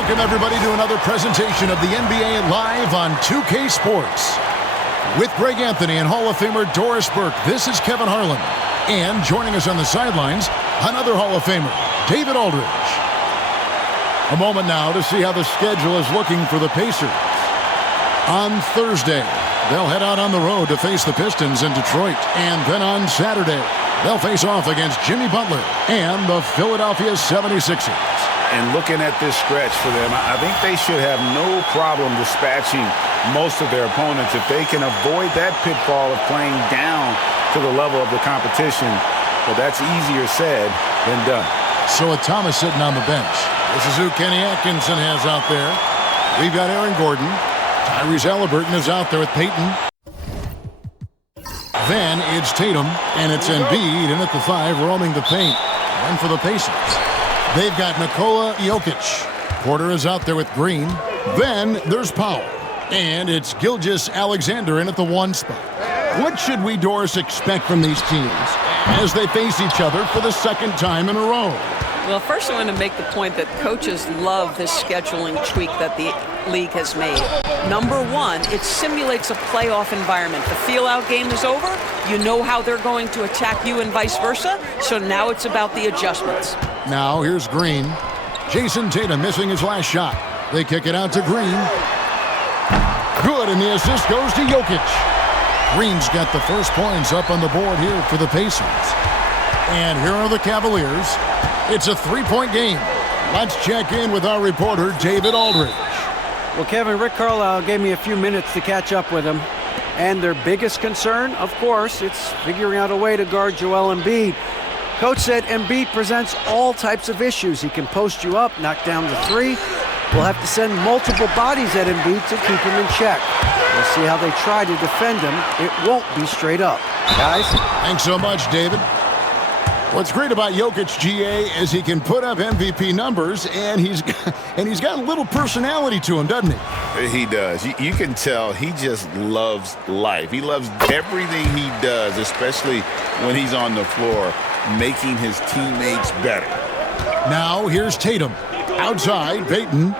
Welcome, everybody, to another presentation of the NBA Live on 2K Sports. With Greg Anthony and Hall of Famer Doris Burke, this is Kevin Harlan. And joining us on the sidelines, another Hall of Famer, David Aldridge. A moment now to see how the schedule is looking for the Pacers. On Thursday, they'll head out on the road to face the Pistons in Detroit. And then on Saturday, they'll face off against Jimmy Butler and the Philadelphia 76ers. And looking at this stretch for them, I think they should have no problem dispatching most of their opponents if they can avoid that pitfall of playing down to the level of the competition. But that's easier said than done. So with Thomas sitting on the bench, this is who Kenny Atkinson has out there. We've got Aaron Gordon. Tyrese Halliburton is out there with Peyton. Then it's Tatum, and it's Embiid in at the 5, roaming the paint. And for the Pacers, they've got Nikola Jokic. Porter is out there with Green. Then there's Powell. And it's Gilgeous-Alexander in at the 1 spot. What should we, Doris, expect from these teams as they face each other for the second time in a row? Well, first I want to make the point that coaches love this scheduling tweak that the league has made. Number one, it simulates a playoff environment. The feel-out game is over. You know how they're going to attack you and vice versa. So now it's about the adjustments. Now here's Green. Jason Tatum missing his last shot. They kick it out to Green. Good, and the assist goes to Jokic. Green's got the first points up on the board here for the Pacers. And here are the Cavaliers. It's a 3-point game. Let's check in with our reporter, David Aldridge. Well, Kevin, Rick Carlisle gave me a few minutes to catch up with him. And their biggest concern, of course, it's figuring out a way to guard Joel Embiid. Coach said Embiid presents all types of issues. He can post you up, knock down the 3. We'll have to send multiple bodies at Embiid to keep him in check. We'll see how they try to defend him. It won't be straight up. Guys? Thanks so much, David. What's great about Jokic, GA, is he can put up MVP numbers, and he's got a little personality to him, doesn't he? He does. You can tell he just loves life. He loves everything he does, especially when he's on the floor, making his teammates better. Now here's Tatum. Outside, Peyton.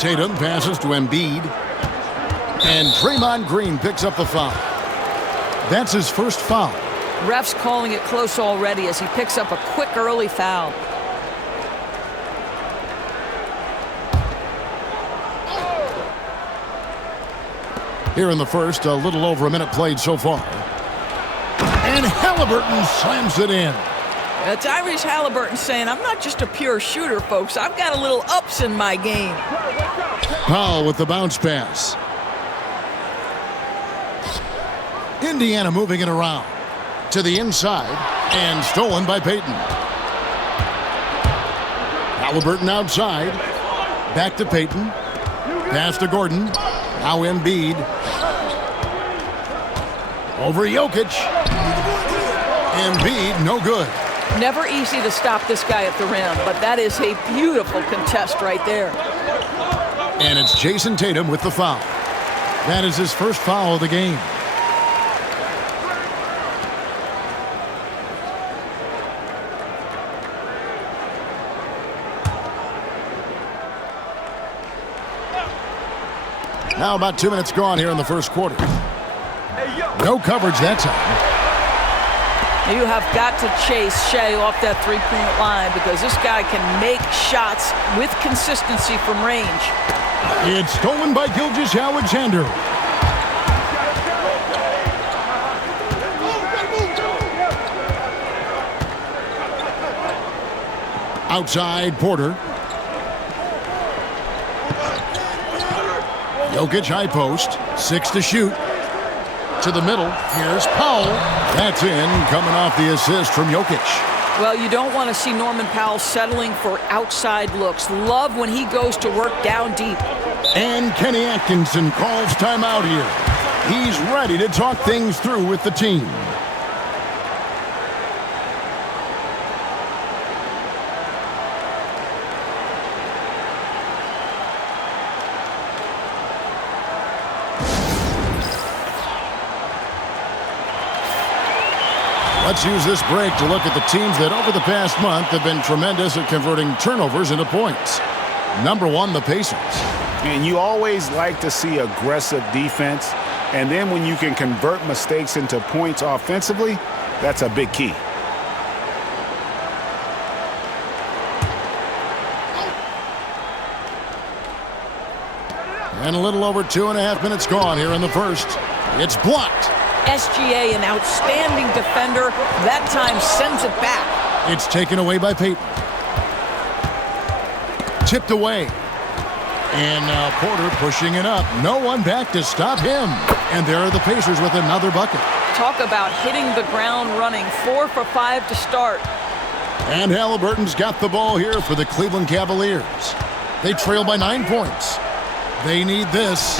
Tatum passes to Embiid. And Draymond Green picks up the foul. That's his first foul. Ref's calling it close already as he picks up a quick early foul. Here in the first, a little over a minute played so far. And Halliburton slams it in. Tyrese Halliburton saying, I'm not just a pure shooter, folks. I've got a little ups in my game. Powell with the bounce pass. Indiana moving it around to the inside and stolen by Peyton. Halliburton outside. Back to Peyton. Pass to Gordon. Now Embiid. Over Jokic. Embiid, no good. Never easy to stop this guy at the rim, but that is a beautiful contest right there. And it's Jason Tatum with the foul. That is his first foul of the game. Now about 2 minutes gone here in the first quarter. No coverage that time. You have got to chase Shea off that three-point line because this guy can make shots with consistency from range. It's stolen by Gilgeous-Alexander. Outside, Porter. Jokic high post. 6 to shoot. To the middle. Here's Powell. That's in, coming off the assist from Jokic. Well, you don't want to see Norman Powell settling for outside looks. Love when he goes to work down deep. And Kenny Atkinson calls timeout here. He's ready to talk things through with the team. Let's use this break to look at the teams that over the past month have been tremendous at converting turnovers into points. Number 1, the Pacers. And you always like to see aggressive defense. And then when you can convert mistakes into points offensively, that's a big key. And a little over 2.5 minutes gone here in the first. It's blocked. SGA, an outstanding defender, that time sends it back. It's taken away by Payton. Tipped away. And now Porter pushing it up. No one back to stop him. And there are the Pacers with another bucket. Talk about hitting the ground running. 4 for 5 to start. And Halliburton's got the ball here for the Cleveland Cavaliers. They trail by 9 points. They need this.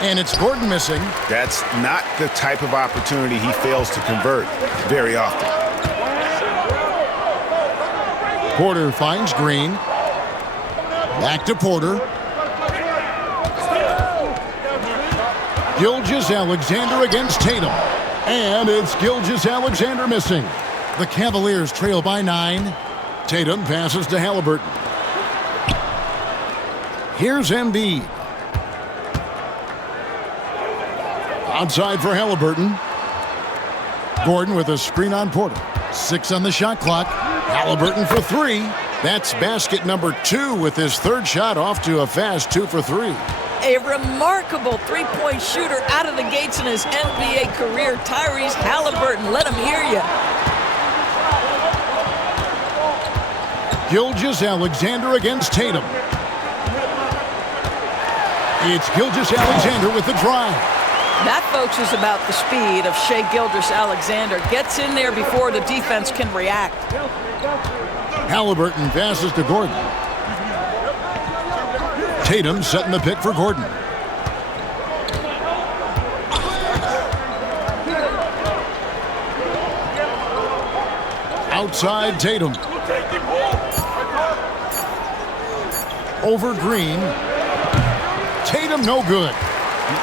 And it's Gordon missing. That's not the type of opportunity he fails to convert very often. Porter finds Green. Back to Porter. Gilgeous-Alexander against Tatum. And it's Gilgeous-Alexander missing. The Cavaliers trail by 9. Tatum passes to Halliburton. Here's Embiid. Outside for Halliburton. Gordon with a screen on Porter. 6 on the shot clock. Halliburton for 3. That's basket number 2 with his third shot off to a fast 2 for 3. A remarkable three-point shooter out of the gates in his NBA career, Tyrese Halliburton. Let him hear you. Gilgeous-Alexander against Tatum. It's Gilgeous-Alexander with the drive. That, folks, is about the speed of Shai Gilgeous-Alexander. Gets in there before the defense can react. Halliburton passes to Gordon. Tatum setting the pick for Gordon. Outside Tatum. Over Green. Tatum no good.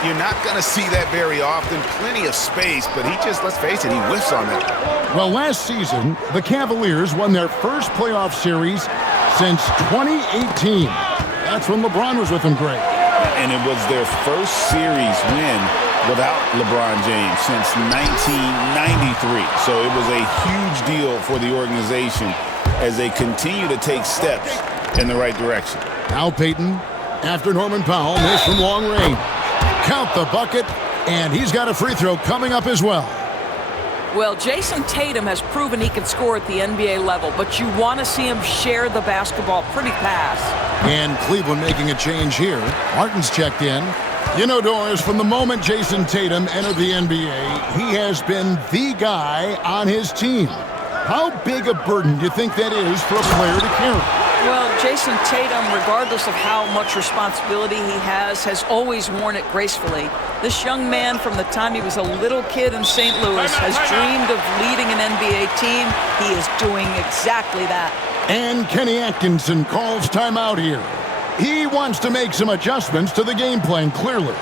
You're not going to see that very often. Plenty of space, but he just, let's face it, he whiffs on that. Well, last season, the Cavaliers won their first playoff series since 2018. That's when LeBron was with them, Greg. And it was their first series win without LeBron James since 1993. So it was a huge deal for the organization as they continue to take steps in the right direction. Now Payton, after Norman Powell, missed from long range. Count the bucket, and he's got a free throw coming up as well. Well, Jason Tatum has proven he can score at the NBA level, but you want to see him share the basketball pretty fast. And Cleveland making a change here. Martin's checked in. You know, Doris, from the moment Jason Tatum entered the NBA, he has been the guy on his team. How big a burden do you think that is for a player to carry? Well, Jason Tatum, regardless of how much responsibility he has always worn it gracefully. This young man, from the time he was a little kid in St. Louis, has dreamed of leading an NBA team. He is doing exactly that. And Kenny Atkinson calls timeout here. He wants to make some adjustments to the game plan, clearly.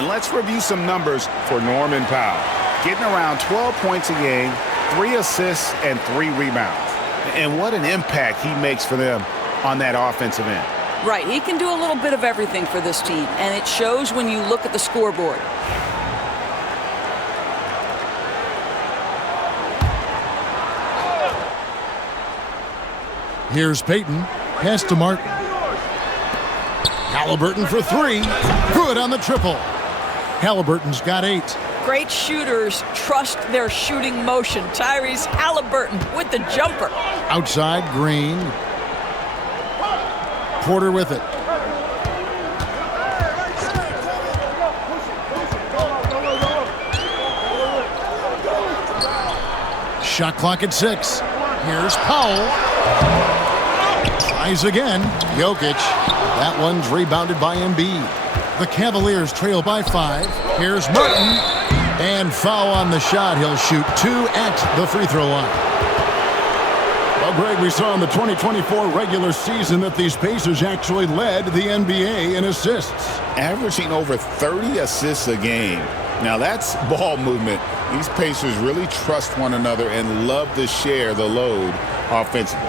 And let's review some numbers for Norman Powell. getting around 12 points a game, 3 assists, and 3 rebounds. And what an impact he makes for them on that offensive end. Right, he can do a little bit of everything for this team, and it shows when you look at the scoreboard. Here's Payton. Pass to Martin. Halliburton for 3. Good on the triple. Halliburton's got 8. Great shooters trust their shooting motion. Tyrese Halliburton with the jumper. Outside, Green. Porter with it. Shot clock at 6. Here's Powell. Tries again. Jokic. That one's rebounded by Embiid. The Cavaliers trail by 5. Here's Martin. And foul on the shot. He'll shoot 2 at the free throw line. Well, Greg, we saw in the 2024 regular season that these Pacers actually led the NBA in assists. Averaging over 30 assists a game. Now that's ball movement. These Pacers really trust one another and love to share the load offensively.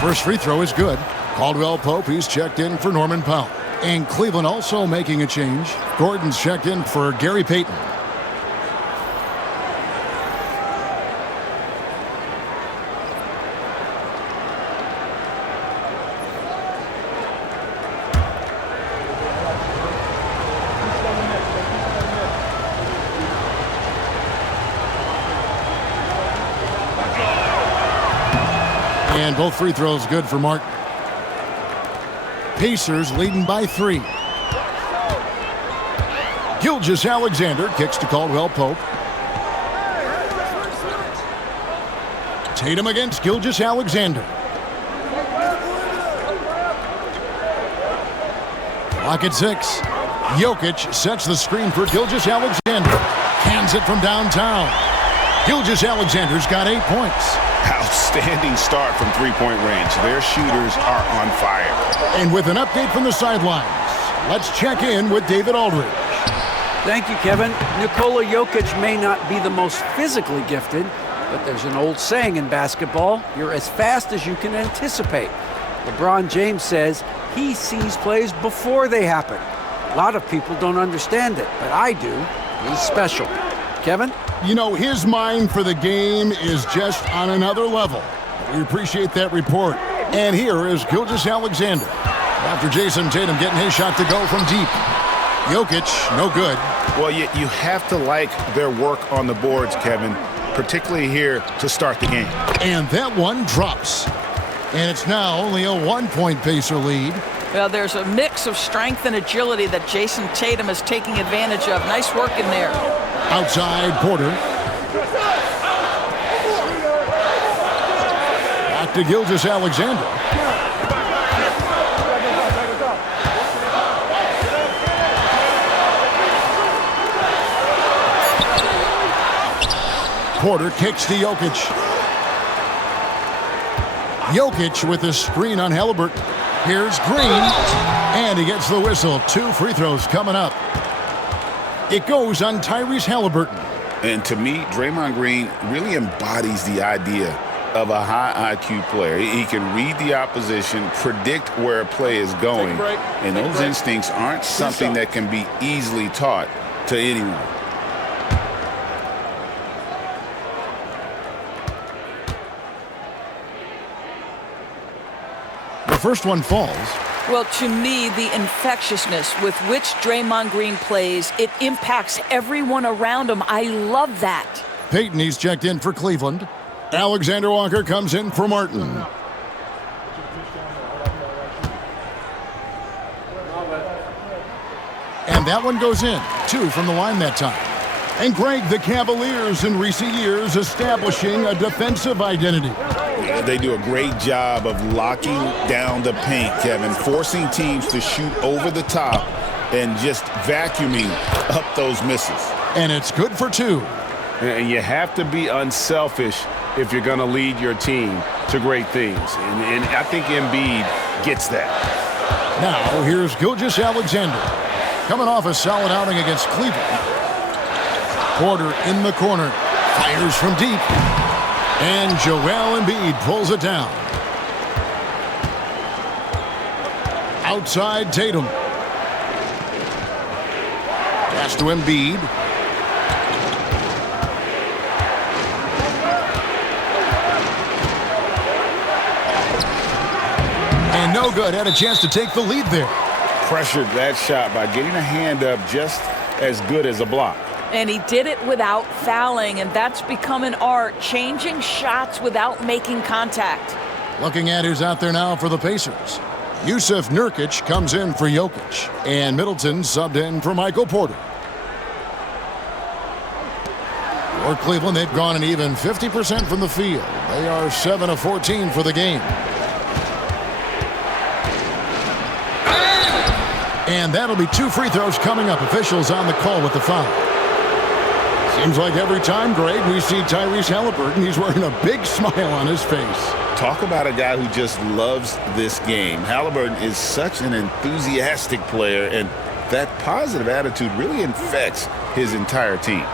First free throw is good. Caldwell Pope, he's checked in for Norman Powell. And Cleveland also making a change. Gordon's checked in for Gary Payton. And both free throws good for Martin. Pacers leading by 3. Gilgeous-Alexander kicks to Caldwell Pope. Tatum against Gilgeous-Alexander. Clock at 6. Jokic sets the screen for Gilgeous-Alexander. Hands it from downtown. Gilgeous-Alexander's got 8 points. Outstanding start from three-point range. Their shooters are on fire. And with an update from the sidelines, let's check in with David Aldridge. Thank you, Kevin. Nikola Jokic may not be the most physically gifted, but there's an old saying in basketball, you're as fast as you can anticipate. LeBron James says he sees plays before they happen. A lot of people don't understand it, but I do. He's special. Kevin? You know, his mind for the game is just on another level. We appreciate that report. And here is Gilgeous-Alexander. After Jason Tatum getting his shot to go from deep. Jokic, no good. Well, you have to like their work on the boards, Kevin, particularly here to start the game. And that one drops. And it's now only a 1-point Pacer lead. Well, there's a mix of strength and agility that Jason Tatum is taking advantage of. Nice work in there. Outside, Porter. Back to Gilgeous-Alexander. Porter kicks to Jokic. Jokic with a screen on Halliburton. Here's Green, and he gets the whistle. 2 free throws coming up. It goes on Tyrese Halliburton. And to me, Draymond Green really embodies the idea of a high IQ player. He can read the opposition, predict where a play is going, and those instincts aren't something that can be easily taught to anyone. The first one falls. Well, to me, the infectiousness with which Draymond Green plays, it impacts everyone around him. I love that. Payton, he's checked in for Cleveland. Alexander Walker comes in for Martin. And that one goes in. 2 from the line that time. And Greg, the Cavaliers in recent years establishing a defensive identity. They do a great job of locking down the paint, Kevin, forcing teams to shoot over the top and just vacuuming up those misses. And it's good for 2. And you have to be unselfish if you're going to lead your team to great things. And I think Embiid gets that. Now, here's Gilgeous-Alexander. Coming off a solid outing against Cleveland. Porter in the corner. Fires from deep. And Joel Embiid pulls it down. Outside Tatum. Pass to Embiid. And no good. Had a chance to take the lead there. Pressured that shot by getting a hand up just as good as a block. And he did it without fouling, and that's become an art, changing shots without making contact. Looking at who's out there now for the Pacers. Yusuf Nurkic comes in for Jokic, and Middleton subbed in for Michael Porter. For Cleveland, they've gone an even 50% from the field. They are 7 of 14 for the game. And that'll be 2 free throws coming up. Officials on the call with the foul. Seems like every time, Greg, we see Tyrese Halliburton, he's wearing a big smile on his face. Talk about a guy who just loves this game. Halliburton is such an enthusiastic player, and that positive attitude really infects his entire team.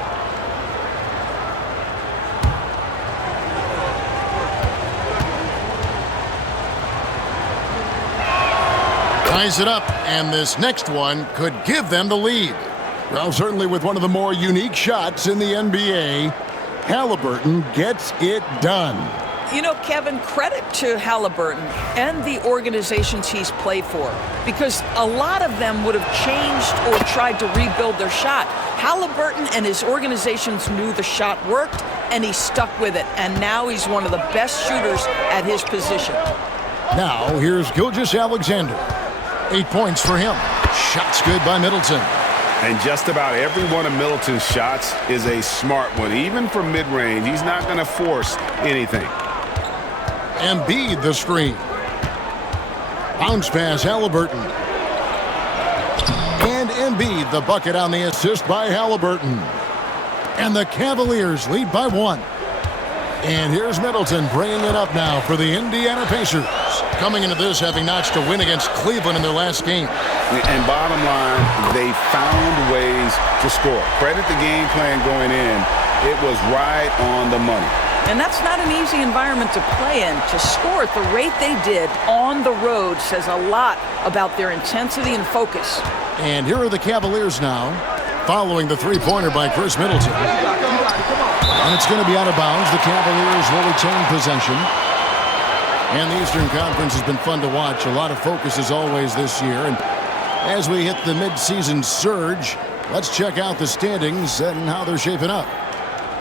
Ties it up, and this next one could give them the lead. Well, certainly with one of the more unique shots in the NBA, Halliburton gets it done. You know, Kevin, credit to Halliburton and the organizations he's played for, because a lot of them would have changed or tried to rebuild their shot. Halliburton and his organizations knew the shot worked, and he stuck with it, and now he's one of the best shooters at his position. Now, here's Gilgeous-Alexander. 8 points for him. Shots good by Middleton. And just about every one of Middleton's shots is a smart one. Even from mid-range, he's not going to force anything. Embiid the screen. Bounce pass, Halliburton. And Embiid the bucket on the assist by Halliburton. And the Cavaliers lead by 1. And here's Middleton bringing it up now for the Indiana Pacers. Coming into this having notched a win against Cleveland in their last game. And bottom line, they found ways to score. Credit the game plan going in. It was right on the money. And that's not an easy environment to play in. To score at the rate they did on the road says a lot about their intensity and focus. And here are the Cavaliers now, following the three-pointer by Chris Middleton. And it's going to be out of bounds. The Cavaliers will retain possession. And the Eastern Conference has been fun to watch. A lot of focus as always this year. And as we hit the midseason surge, let's check out the standings and how they're shaping up.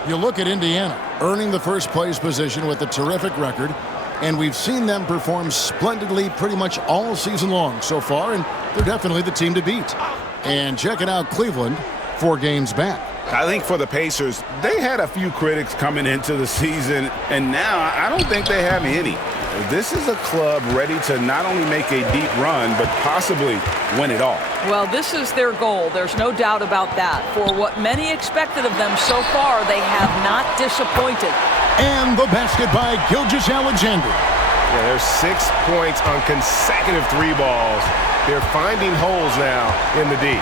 You look at Indiana, earning the first place position with a terrific record. And we've seen them perform splendidly pretty much all season long so far. And they're definitely the team to beat. And checking out Cleveland, 4 games back. I think for the Pacers, they had a few critics coming into the season, and now I don't think they have any. This is a club ready to not only make a deep run, but possibly win it all. Well, this is their goal. There's no doubt about that. For what many expected of them so far, they have not disappointed. And the basket by Gilgeous-Alexander. Yeah, there's 6 points on consecutive 3 balls. They're finding holes now in the D.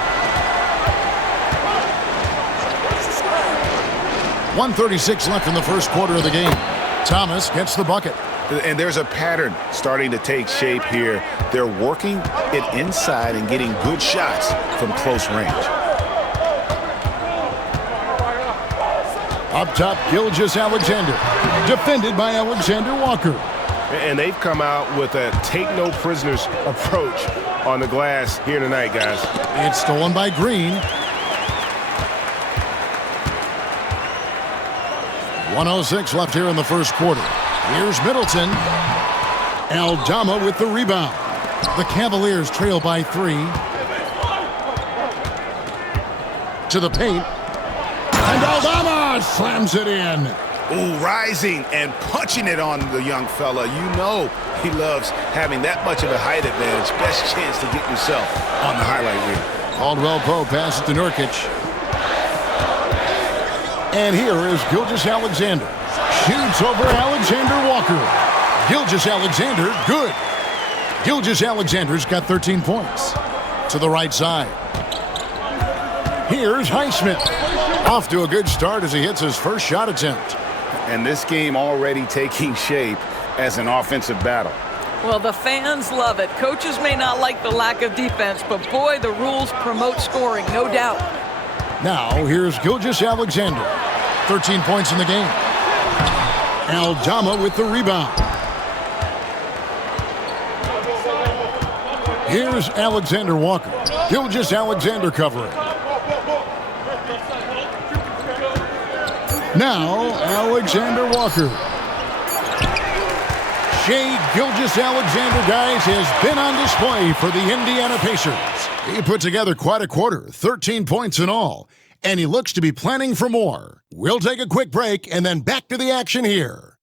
1:36 left in the first quarter of the game. Thomas gets the bucket. And there's a pattern starting to take shape here. They're working it inside and getting good shots from close range. Up top, Gilgeous-Alexander. Defended by Alexander Walker. And they've come out with a take-no-prisoners approach on the glass here tonight, guys. It's stolen by Green. 1:06 left here in the first quarter. Here's Middleton. Aldama with the rebound. The Cavaliers trail by 3. To the paint. And Aldama slams it in. Ooh, rising and punching it on the young fella. You know he loves having that much of a height advantage. Best chance to get yourself on the highlight reel. Caldwell Pope passes to Nurkic. And here is Gilgeous-Alexander. Shoots over Alexander Walker. Gilgeous-Alexander, good. Gilgeous-Alexander's got 13 points. To the right side. Here's Highsmith. Off to a good start as he hits his first shot attempt. And this game already taking shape as an offensive battle. Well, the fans love it. Coaches may not like the lack of defense, but boy, the rules promote scoring, no doubt. Now, here's Gilgeous-Alexander. 13 points in the game. Aldama with the rebound. Here's Alexander Walker. Gilgeous-Alexander covering. Now, Alexander Walker. Shai Gilgeous-Alexander, guys, has been on display for the Indiana Pacers. He put together quite a quarter, 13 points in all, and he looks to be planning for more. We'll take a quick break and then back to the action here.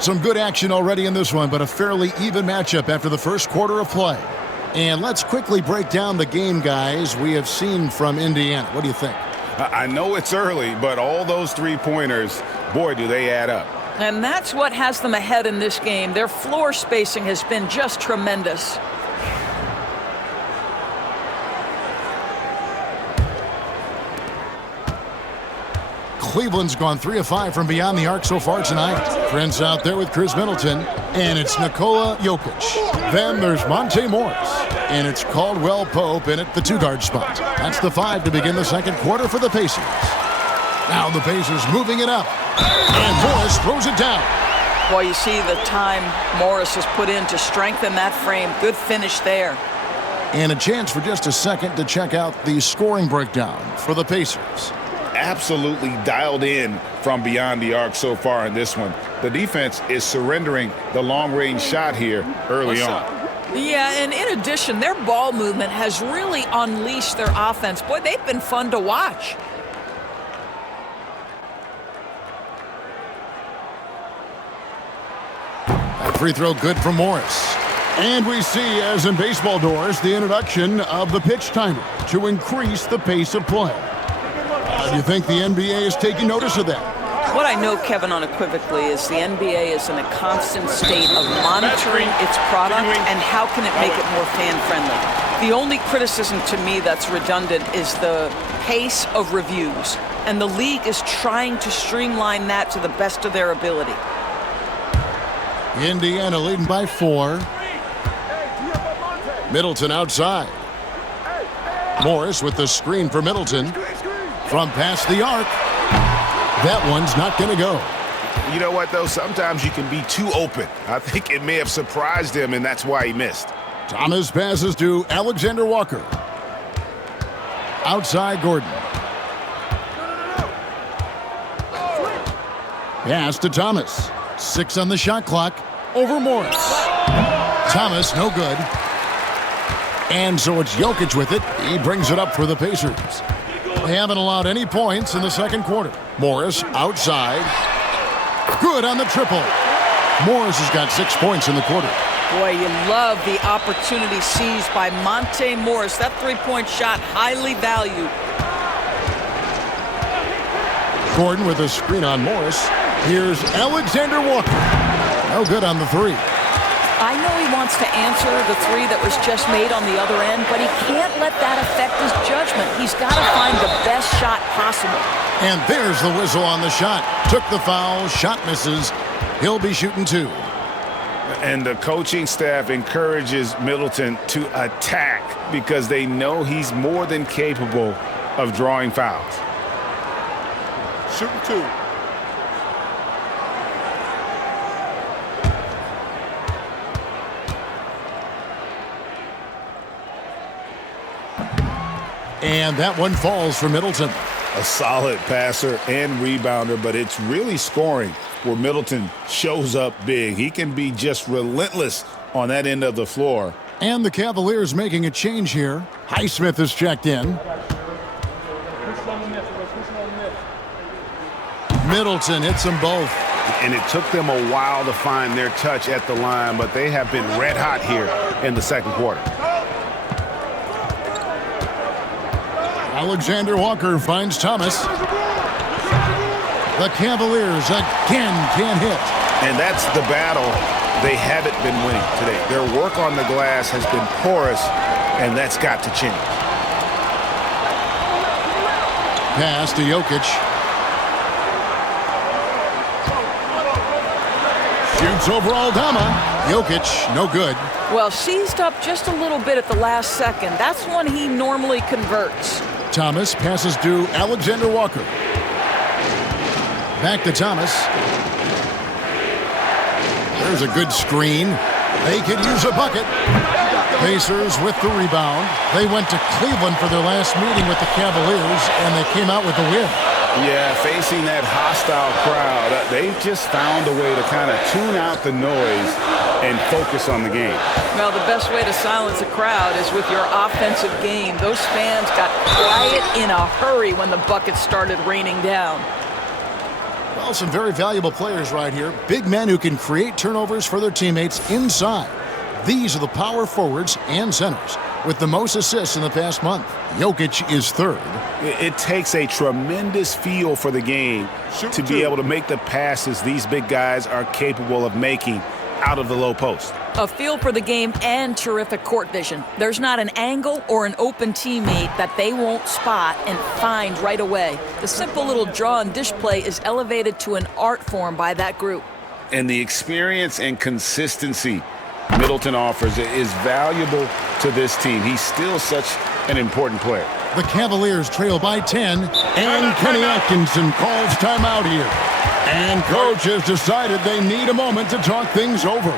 Some good action already in this one, but a fairly even matchup after the first quarter of play. And let's quickly break down the game, guys, we have seen from Indiana. What do you think? I know it's early, but all those three-pointers, boy, do they add up. And that's what has them ahead in this game. Their floor spacing has been just tremendous. Cleveland's gone 3 of 5 from beyond the arc so far tonight. Prince out there with Chris Middleton, and it's Nikola Jokic. Then there's Monte Morris, and it's Caldwell Pope in at the two-guard spot. That's the 5 to begin the second quarter for the Pacers. Now the Pacers moving it up, and Morris throws it down. Well, you see the time Morris has put in to strengthen that frame. Good finish there. And a chance for just a second to check out the scoring breakdown for the Pacers. Absolutely dialed in from beyond the arc so far in this one. The defense is surrendering the long-range shot here early on. Yeah, and in addition, their ball movement has really unleashed their offense. Boy, they've been fun to watch. That free throw good from Morris. And we see, as in baseball doors, the introduction of the pitch timer to increase the pace of play. Do you think the NBA is taking notice of that? What I know, Kevin, unequivocally, is the NBA is in a constant state of monitoring its product and how can it make it more fan-friendly. The only criticism to me that's redundant is the pace of reviews, and the league is trying to streamline that to the best of their ability. Indiana leading by 4. Middleton outside. Morris with the screen for Middleton. From past the arc. That one's not going to go. You know what, though? Sometimes you can be too open. I think it may have surprised him, and that's why he missed. Thomas passes to Alexander Walker. Outside Gordon. Pass to Thomas. 6 on the shot clock. Over Morris. Thomas, no good. And so it's Jokic with it. He brings it up for the Pacers. They haven't allowed any points in the second quarter. Morris outside. Good on the triple. Morris has got 6 points in the quarter. Boy, you love the opportunity seized by Monte Morris. That three-point shot, highly valued. Gordon with a screen on Morris. Here's Alexander Walker. No good on the 3. I know he wants to answer the 3 that was just made on the other end, but he can't let that affect his judgment. He's got to find the best shot possible. And there's the whistle on the shot. Took the foul, shot misses. He'll be shooting 2. And the coaching staff encourages Middleton to attack because they know he's more than capable of drawing fouls. Shooting 2. And that one falls for Middleton. A solid passer and rebounder, but it's really scoring where Middleton shows up big. He can be just relentless on that end of the floor. And the Cavaliers making a change here. Highsmith is checked in. Middleton hits them both. And it took them a while to find their touch at the line, but they have been red hot here in the second quarter. Alexander Walker finds Thomas. The Cavaliers again can't hit. And that's the battle they haven't been winning today. Their work on the glass has been porous, and that's got to change. Pass to Jokic. Shoots over Aldama. Jokic, no good. Well, seized up just a little bit at the last second. That's when he normally converts. Thomas passes to Alexander Walker. Back to Thomas. There's a good screen. They could use a bucket. Pacers with the rebound. They went to Cleveland for their last meeting with the Cavaliers, and they came out with the win. Yeah, facing that hostile crowd, they've just found a way to kind of tune out the noise and focus on the game. Well, the best way to silence a crowd is with your offensive game. Those fans got quiet in a hurry when the buckets started raining down. Well, some very valuable players right here. Big men who can create turnovers for their teammates inside. These are the power forwards and centers with the most assists in the past month. Jokic is third. It takes a tremendous feel for the game to be able to make the passes these big guys are capable of making out of the low post. A feel for the game and terrific court vision. There's not an angle or an open teammate that they won't spot and find right away. The simple little draw and dish play is elevated to an art form by that group. And the experience and consistency Middleton offers is valuable to this team. He's still such an important player. The Cavaliers trail by 10, and Kenny Atkinson calls timeout here. And coach has decided they need a moment to talk things over.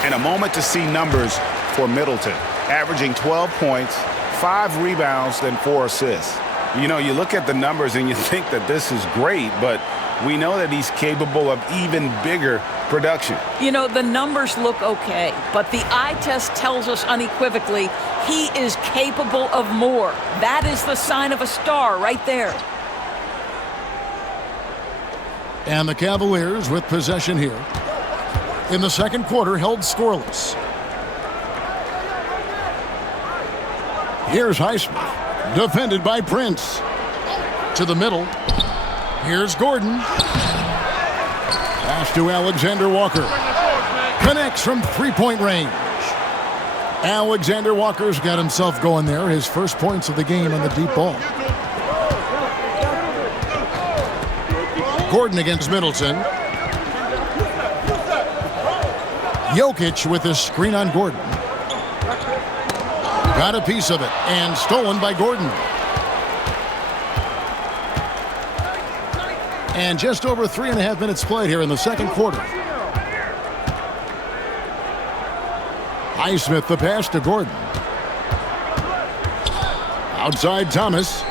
And a moment to see numbers for Middleton, averaging 12 points, 5 rebounds, and 4 assists. You know, you look at the numbers and you think that this is great, but we know that he's capable of even bigger production. You know, the numbers look okay, but the eye test tells us unequivocally he is capable of more. That is the sign of a star right there. And the Cavaliers with possession here. In the second quarter, held scoreless. Here's Highsmith, defended by Prince. To the middle. Here's Gordon. Pass to Alexander Walker. Connects from three-point range. Alexander Walker's got himself going there. His first points of the game on the deep ball. Gordon against Middleton. Jokic with a screen on Gordon. Got a piece of it and stolen by Gordon. And just over 3.5 minutes played here in the second quarter. Highsmith the pass to Gordon. Outside Thomas.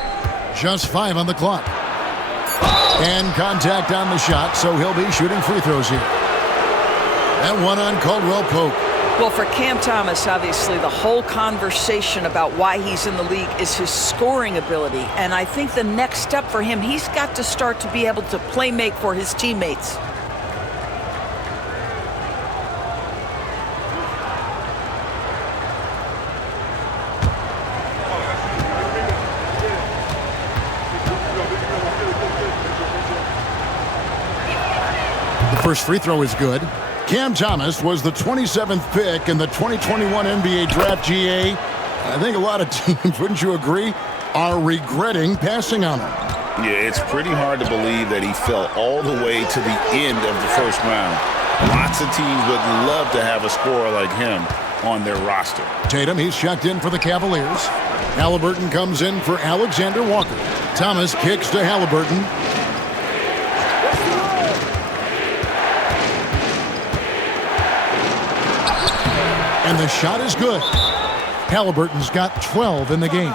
Just 5 on the clock. And contact on the shot, so he'll be shooting free throws here. And one on Caldwell Pope. Well, for Cam Thomas, obviously, the whole conversation about why he's in the league is his scoring ability. And I think the next step for him, he's got to start to be able to play make for his teammates. First free throw is good. Cam Thomas was the 27th pick in the 2021 NBA Draft GA. I think a lot of teams, wouldn't you agree, are regretting passing on him. Yeah, it's pretty hard to believe that he fell all the way to the end of the first round. Lots of teams would love to have a scorer like him on their roster. Tatum, he's checked in for the Cavaliers. Halliburton comes in for Alexander Walker. Thomas kicks to Halliburton. And the shot is good. Halliburton's got 12 in the game.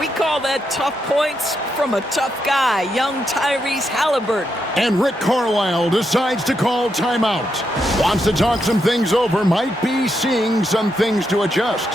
We call that tough points from a tough guy, young Tyrese Halliburton. And Rick Carlisle decides to call timeout. Wants to talk some things over, might be seeing some things to adjust.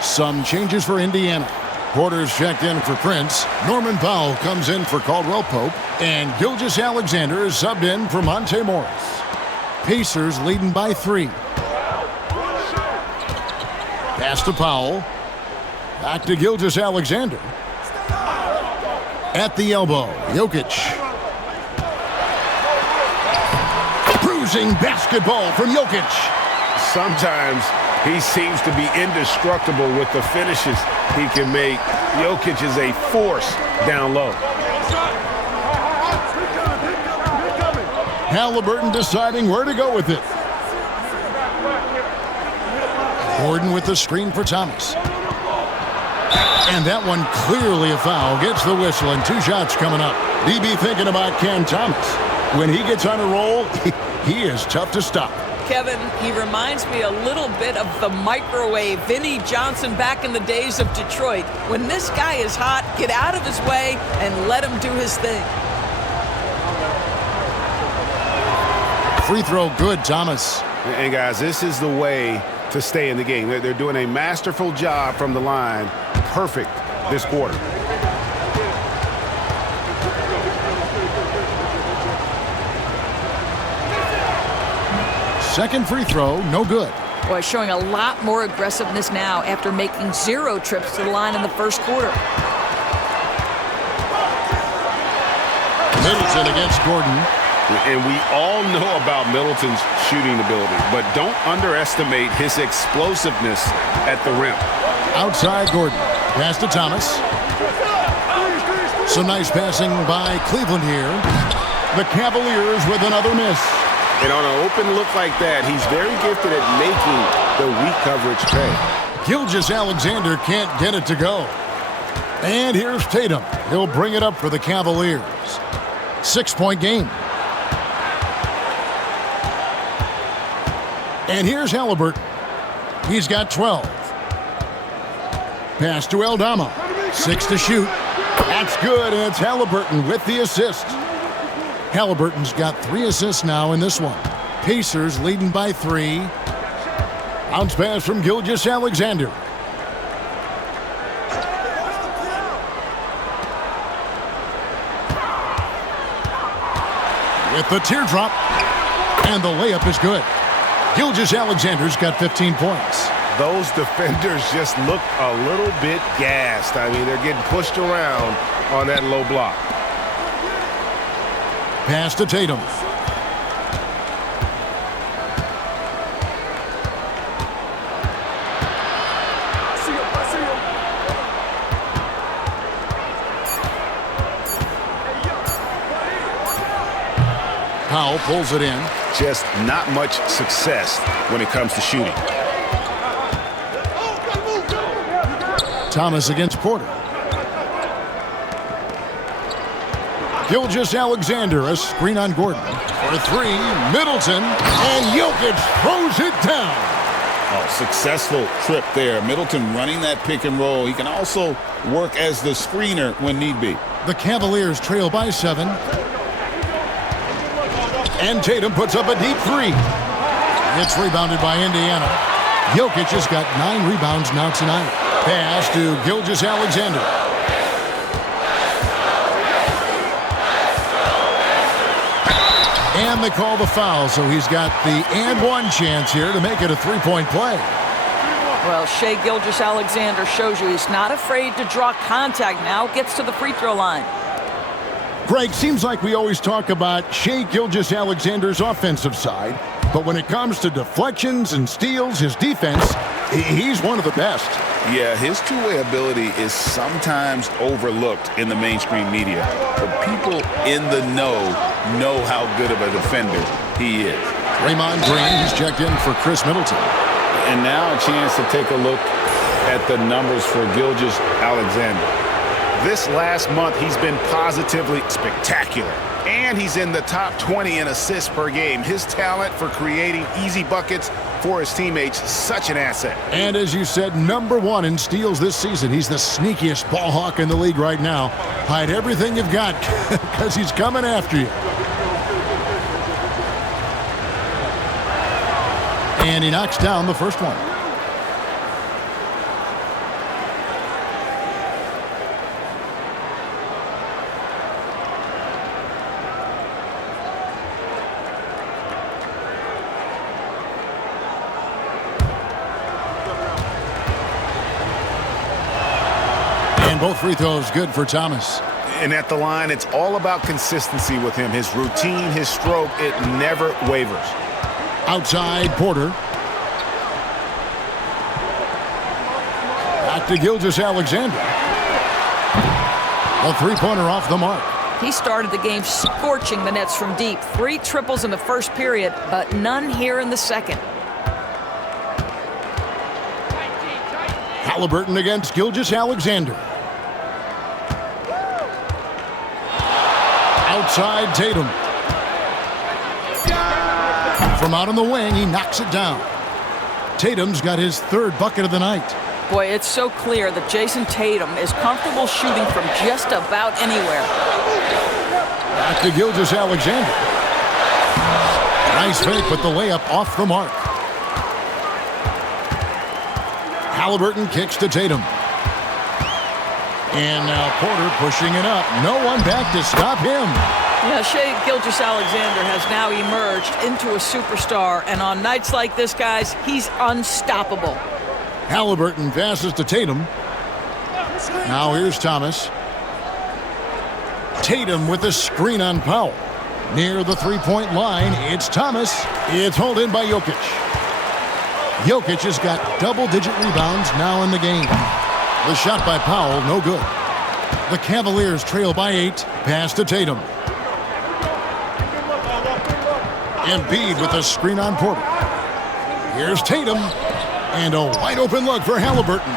Some changes for Indiana. Porter's checked in for Prince. Norman Powell comes in for Caldwell Pope. And Gilgeous-Alexander is subbed in for Monte Morris. Pacers leading by 3. Pass to Powell. Back to Gilgeous-Alexander. At the elbow, Jokic. Bruising basketball from Jokic. Sometimes he seems to be indestructible with the finishes he can make. Jokic is a force down low. Halliburton deciding where to go with it. Gordon with the screen for Thomas. And that one clearly a foul. Gets the whistle and 2 shots coming up. DB thinking about Cam Thomas. When he gets on a roll, he is tough to stop. Kevin, he reminds me a little bit of the microwave Vinnie Johnson back in the days of Detroit. When this guy is hot, get out of his way and let him do his thing. Free throw good, Thomas. And guys, this is the way to stay in the game. They're doing a masterful job from the line. Perfect this quarter. Second free throw, no good. Boy, showing a lot more aggressiveness now after making 0 trips to the line in the first quarter. Middleton against Gordon. And we all know about Middleton's shooting ability, but don't underestimate his explosiveness at the rim. Outside Gordon. Pass to Thomas. Some nice passing by Cleveland here. The Cavaliers with another miss. And on an open look like that, he's very gifted at making the weak coverage pay. Gilgeous-Alexander can't get it to go. And here's Tatum. He'll bring it up for the Cavaliers. 6-point game. And here's Halliburton. He's got 12. Pass to Aldama. 6 to shoot. That's good, and it's Halliburton with the assist. Halliburton's got 3 assists now in this one. Pacers leading by 3. Bounce pass from Gilgeous-Alexander. With the teardrop, and the layup is good. Gilgeous-Alexander's got 15 points. Those defenders just look a little bit gassed. I mean, they're getting pushed around on that low block. Pass to Tatum. Powell pulls it in. Just not much success when it comes to shooting. Thomas against Porter. Gilgeous-Alexander, a screen on Gordon. For 3, Middleton, and Jokic throws it down. Oh, successful trip there. Middleton running that pick and roll. He can also work as the screener when need be. The Cavaliers trail by 7. And Tatum puts up a deep 3. It's rebounded by Indiana. Jokic has got 9 rebounds now tonight. Pass to Gilgeous-Alexander. And they call the foul, so he's got the and one chance here to make it a 3-point play. Well, Shai Gilgeous-Alexander shows you he's not afraid to draw contact now, gets to the free throw line. Greg, seems like we always talk about Shai Gilgeous-Alexander's offensive side, but when it comes to deflections and steals, his defense, he's one of the best. Yeah, his two-way ability is sometimes overlooked in the mainstream media, but people in the know how good of a defender he is. Draymond Green, he's checked in for Chris Middleton. And now a chance to take a look at the numbers for Gilgeous-Alexander. This last month, he's been positively spectacular. And he's in the top 20 in assists per game. His talent for creating easy buckets for his teammates, such an asset. And as you said, #1 in steals this season. He's the sneakiest ball hawk in the league right now. Hide everything you've got because he's coming after you. And he knocks down the first one. And both free throws good for Thomas. And at the line, it's all about consistency with him. His routine, his stroke, it never wavers. Outside, Porter. Back to Gilgeous-Alexander. A three-pointer off the mark. He started the game scorching the Nets from deep. 3 triples in the first period, but none here in the second. Halliburton against Gilgeous-Alexander. Outside, Tatum. From out on the wing, he knocks it down. Tatum's got his 3rd bucket of the night. Boy, it's so clear that Jason Tatum is comfortable shooting from just about anywhere. Back to Gilgeous-Alexander. Nice fake, but the layup off the mark. Halliburton kicks to Tatum. And now Porter pushing it up. No one back to stop him. Yeah, Shai Gilgeous-Alexander has now emerged into a superstar, and on nights like this, guys, he's unstoppable. Halliburton passes to Tatum. Now here's Thomas. Tatum with a screen on Powell. Near the three-point line, it's Thomas. It's hauled in by Jokic. Jokic has got double-digit rebounds now in the game. The shot by Powell, no good. The Cavaliers trail by 8. Pass to Tatum. Embiid with a screen on Porter. Here's Tatum. And a wide-open look for Halliburton.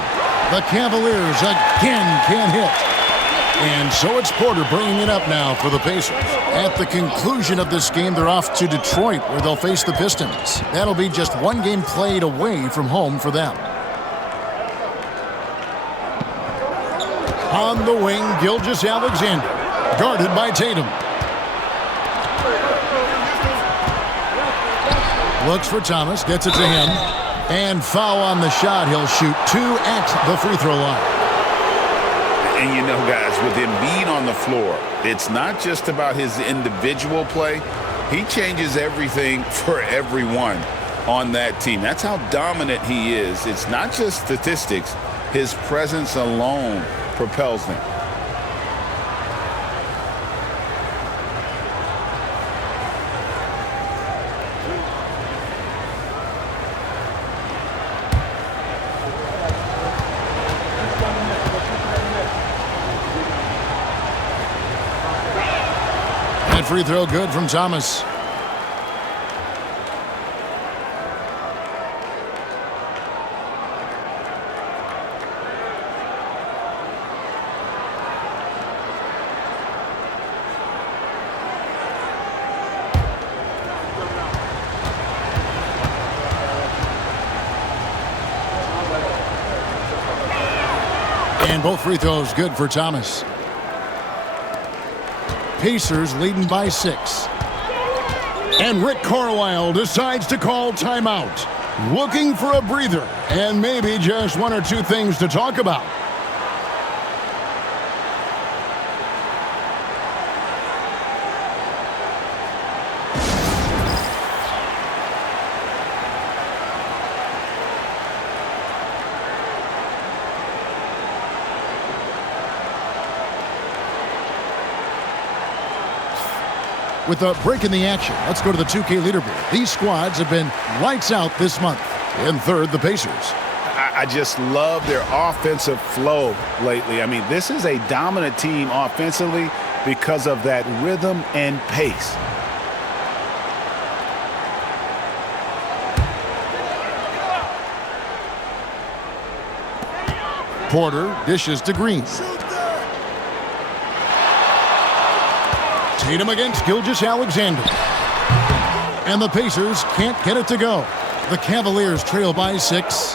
The Cavaliers again can't hit. And so it's Porter bringing it up now for the Pacers. At the conclusion of this game, they're off to Detroit, where they'll face the Pistons. That'll be just one game played away from home for them. On the wing, Gilgeous-Alexander, guarded by Tatum. Looks for Thomas, gets it to him, and foul on the shot. He'll shoot 2 at the free throw line. And you know, guys, with Embiid on the floor, it's not just about his individual play. He changes everything for everyone on that team. That's how dominant he is. It's not just statistics. His presence alone propels them. That free throw good from Thomas. And both free throws good for Thomas. Pacers leading by 6. And Rick Carlisle decides to call timeout. Looking for a breather and maybe just 1 or 2 things to talk about. With a break in the action, let's go to the 2K leaderboard. These squads have been lights out this month. In third, the Pacers. I just love their offensive flow lately. I mean, this is a dominant team offensively because of that rhythm and pace. Porter dishes to Green. Tatum against Gilgeous-Alexander. And the Pacers can't get it to go. The Cavaliers trail by 6.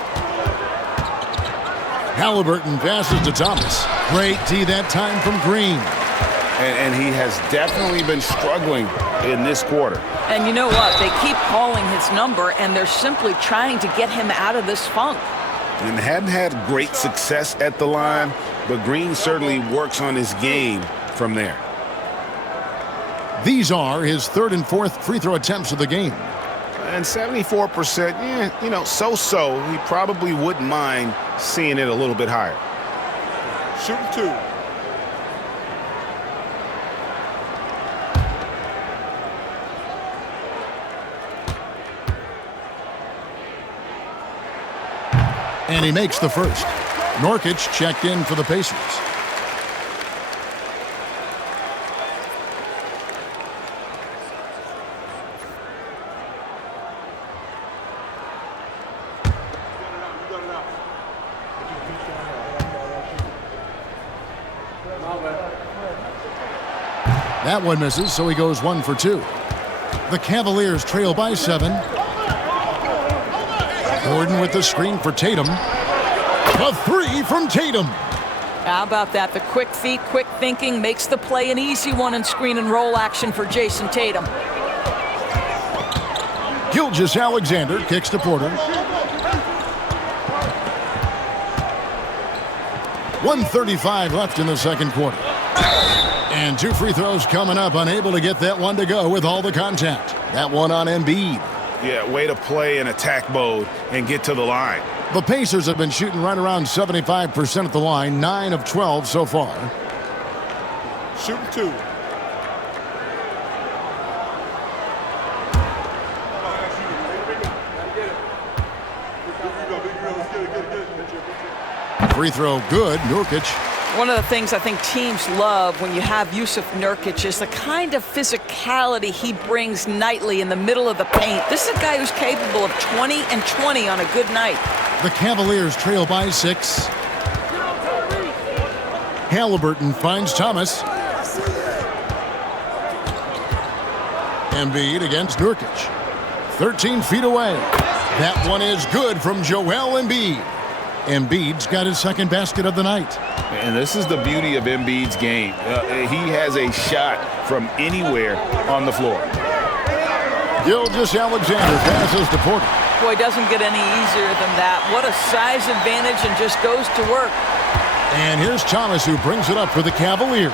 Halliburton passes to Thomas. Great D that time from Green. And he has definitely been struggling in this quarter. And you know what? They keep calling his number, and they're simply trying to get him out of this funk. And hadn't had great success at the line, but Green certainly works on his game from there. These are his 3rd and 4th free throw attempts of the game. And 74%, so-so. He probably wouldn't mind seeing it a little bit higher. Shooting 2. And he makes the first. Nurkic checked in for the Pacers. That one misses, so he goes 1 for 2. The Cavaliers trail by 7. Gordon with the screen for Tatum. A 3 from Tatum. How about that? The quick feet, quick thinking makes the play an easy one in screen and roll action for Jason Tatum. Gilgeous-Alexander kicks to Porter. 1:35 left in the second quarter. And 2 free throws coming up, unable to get that one to go with all the contact. That one on Embiid. Yeah, way to play in attack mode and get to the line. The Pacers have been shooting right around 75% at the line, 9 of 12 so far. Shooting 2. Free throw good, Nurkic. One of the things I think teams love when you have Yusuf Nurkic is the kind of physicality he brings nightly in the middle of the paint. This is a guy who's capable of 20 and 20 on a good night. The Cavaliers trail by 6. Halliburton finds Thomas. Embiid against Nurkic. 13 feet away. That one is good from Joel Embiid. Embiid's got his second basket of the night. And this is the beauty of Embiid's game. He has a shot from anywhere on the floor. Gilgeous-Alexander passes to Porter. Boy, doesn't get any easier than that. What a size advantage, and just goes to work. And here's Thomas, who brings it up for the Cavaliers.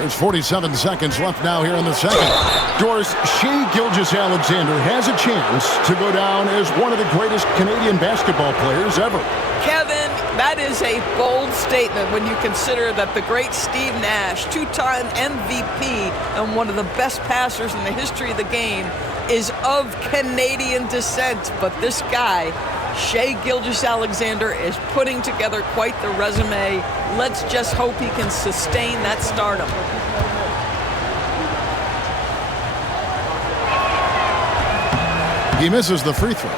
There's 47 seconds left now here in the second. Doris, Shai Gilgeous-Alexander has a chance to go down as one of the greatest Canadian basketball players ever. Kevin, that is a bold statement when you consider that the great Steve Nash, two-time MVP and one of the best passers in the history of the game, is of Canadian descent. But this guy, Shai Gilgeous-Alexander, is putting together quite the resume. Let's just hope he can sustain that stardom. He misses the free throw.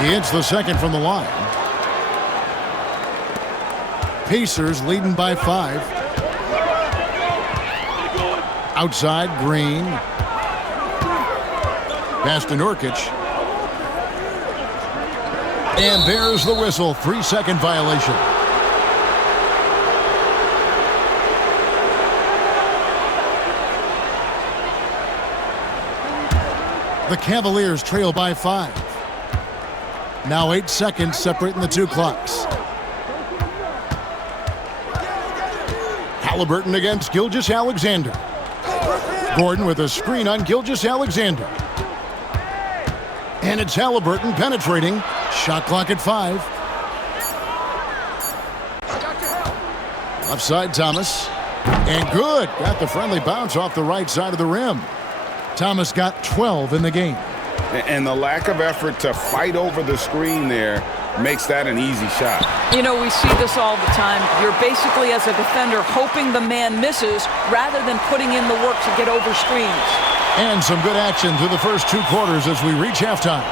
He hits the second from the line. Pacers leading by 5. Outside, Green. Pass to Nurkic. And there's the whistle. 3-second violation. The Cavaliers trail by 5. Now 8 seconds separating the two clocks. Halliburton against Gilgeous-Alexander. Gordon with a screen on Gilgeous-Alexander. And it's Halliburton penetrating. Shot clock at 5. Left side, Thomas. And good. Got the friendly bounce off the right side of the rim. Thomas got 12 in the game. And the lack of effort to fight over the screen there makes that an easy shot. You know, we see this all the time. You're basically, as a defender, hoping the man misses rather than putting in the work to get over screens. And some good action through the first 2 quarters as we reach halftime.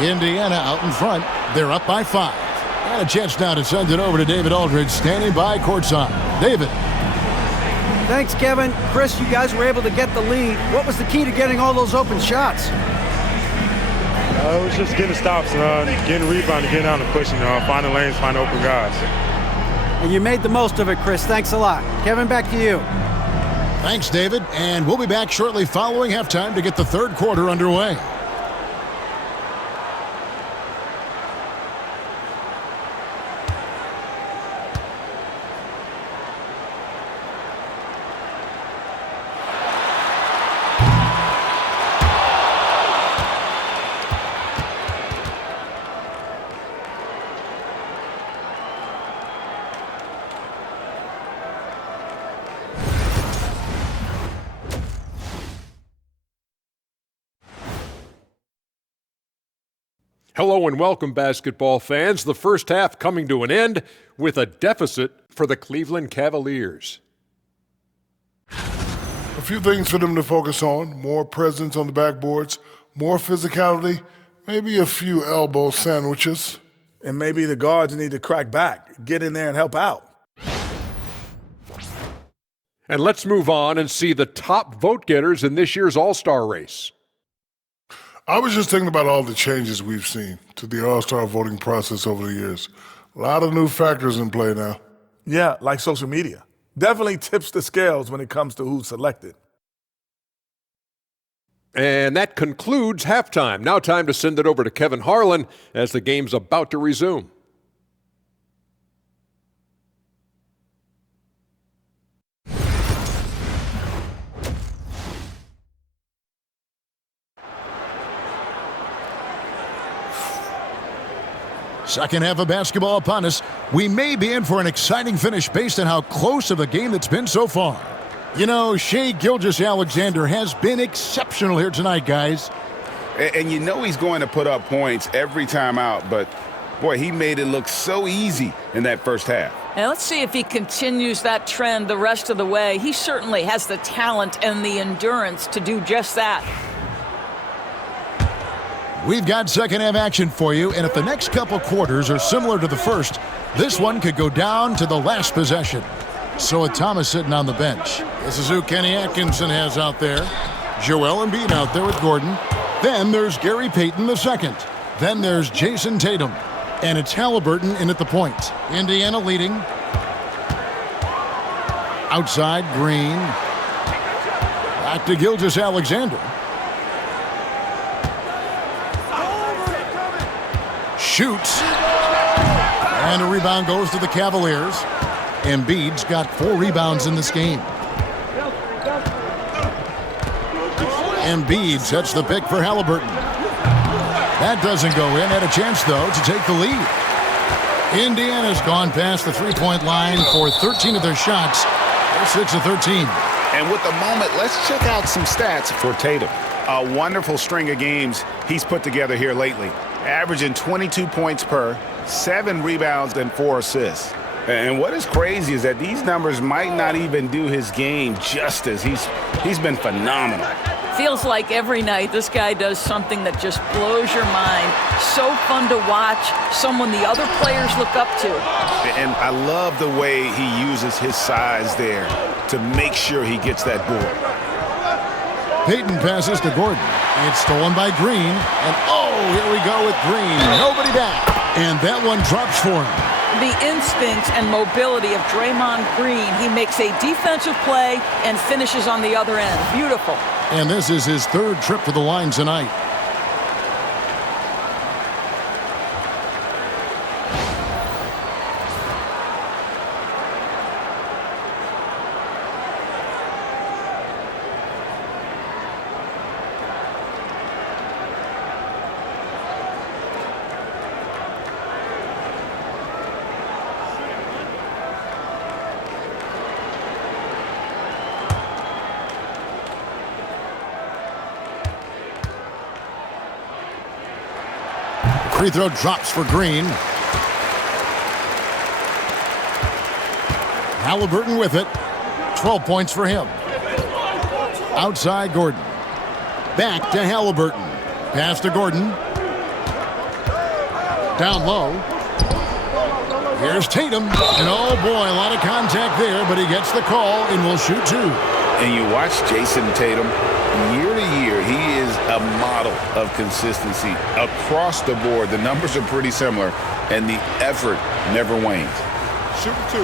Indiana out in front. They're up by 5. And a chance now to send it over to David Aldridge, standing by courtside. David. Thanks, Kevin. Chris, you guys were able to get the lead. What was the key to getting all those open shots? It was just getting stops, getting rebounding, getting out and pushing, finding lanes, finding open guys. And you made the most of it, Chris. Thanks a lot. Kevin, back to you. Thanks, David. And we'll be back shortly following halftime to get the third quarter underway. Hello and welcome, basketball fans. The first half coming to an end with a deficit for the Cleveland Cavaliers. A few things for them to focus on: more presence on the backboards, more physicality, maybe a few elbow sandwiches. And maybe the guards need to crack back, get in there and help out. And let's move on and see the top vote getters in this year's All-Star race. I was just thinking about all the changes we've seen to the All-Star voting process over the years. A lot of new factors in play now. Yeah, like social media. Definitely tips the scales when it comes to who's selected. And that concludes halftime. Now time to send it over to Kevin Harlan as the game's about to resume. Second half of basketball upon us. We may be in for an exciting finish based on how close of a game that's been so far. You know, Shai Gilgeous-Alexander has been exceptional here tonight, guys. And you know he's going to put up points every time out, but boy, he made it look so easy in that first half. And let's see if he continues that trend the rest of the way. He certainly has the talent and the endurance to do just that. We've got second half action for you, and if the next couple quarters are similar to the first, this one could go down to the last possession. So with Thomas sitting on the bench, this is who Kenny Atkinson has out there. Joel Embiid out there with Gordon. Then there's Gary Payton II. Then there's Jason Tatum. And it's Halliburton in at the point. Indiana leading. Outside, Green. Back to Gilgeous-Alexander. Shoots. And a rebound goes to the Cavaliers. Embiid's got 4 rebounds in this game. Embiid sets the pick for Halliburton. That doesn't go in. Had a chance, though, to take the lead. Indiana's gone past the three-point line for 13 of their shots. They're 6 of 13. And with the moment, let's check out some stats for Tatum. A wonderful string of games he's put together here lately. Averaging 22 points per, 7 rebounds, and 4 assists. And what is crazy is that these numbers might not even do his game justice. He's been phenomenal. Feels like every night this guy does something that just blows your mind. So fun to watch, someone the other players look up to. And I love the way he uses his size there to make sure he gets that board. Payton passes to Gordon. It's stolen by Green. And oh, here we go with Green. Nobody back. And that one drops for him. The instincts and mobility of Draymond Green. He makes a defensive play and finishes on the other end. Beautiful. And this is his 3rd trip to the line tonight. Free throw drops for Green. Halliburton with it. 12 points for him. Outside Gordon. Back to Halliburton. Pass to Gordon. Down low. Here's Tatum. And oh boy, a lot of contact there, but he gets the call and will shoot 2. And you watch Jason Tatum. Year to year, he is a model of consistency across the board. The numbers are pretty similar, and the effort never wanes. Shoot 2.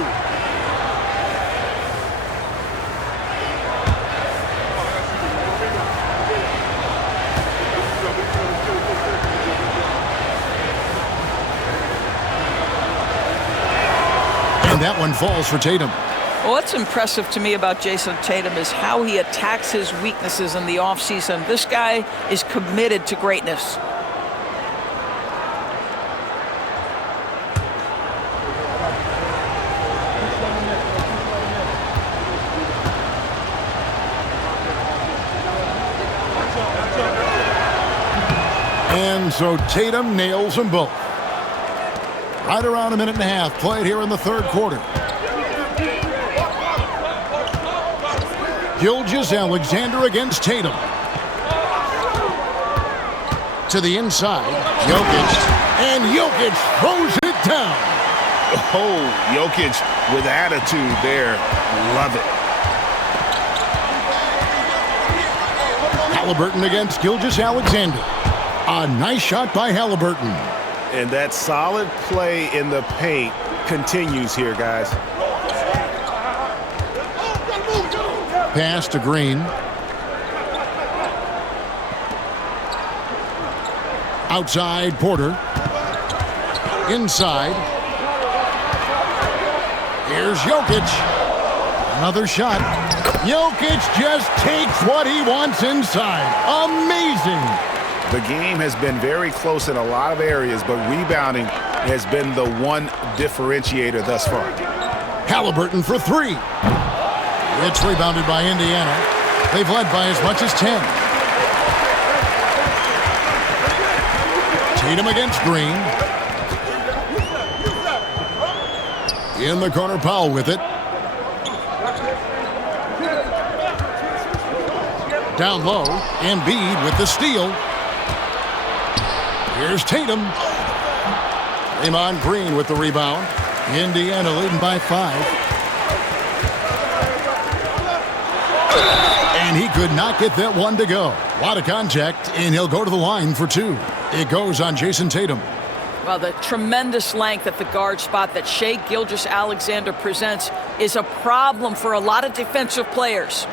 And that one falls for Tatum. Well, what's impressive to me about Jason Tatum is how he attacks his weaknesses in the offseason. This guy is committed to greatness. And so Tatum nails them both. Right around a minute and a half played here in the 3rd quarter. Gilgeous-Alexander against Tatum. To the inside, Jokic. And Jokic throws it down. Oh, Jokic with attitude there. Love it. Halliburton against Gilgeous-Alexander. A nice shot by Halliburton. And that solid play in the paint continues here, guys. Pass to Green. Outside, Porter. Inside. Here's Jokic. Another shot. Jokic just takes what he wants inside. Amazing. The game has been very close in a lot of areas, but rebounding has been the one differentiator thus far. Halliburton for 3. It's rebounded by Indiana. They've led by as much as 10. Tatum against Green. In the corner, Powell with it. Down low, Embiid with the steal. Here's Tatum. Draymond Green with the rebound. Indiana leading by 5. And he could not get that one to go. A lot of contact, and he'll go to the line for 2. It goes on Jason Tatum. Well, the tremendous length at the guard spot that Shai Gilgeous-Alexander presents is a problem for a lot of defensive players.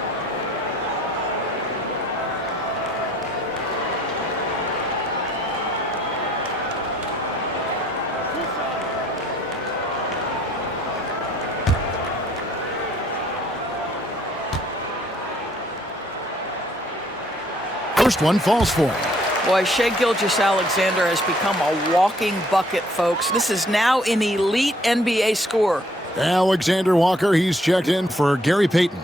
First one falls for him. Boy, Shai Gilgeous-Alexander has become a walking bucket, folks. This is now an elite NBA scorer. Alexander Walker, he's checked in for Gary Payton.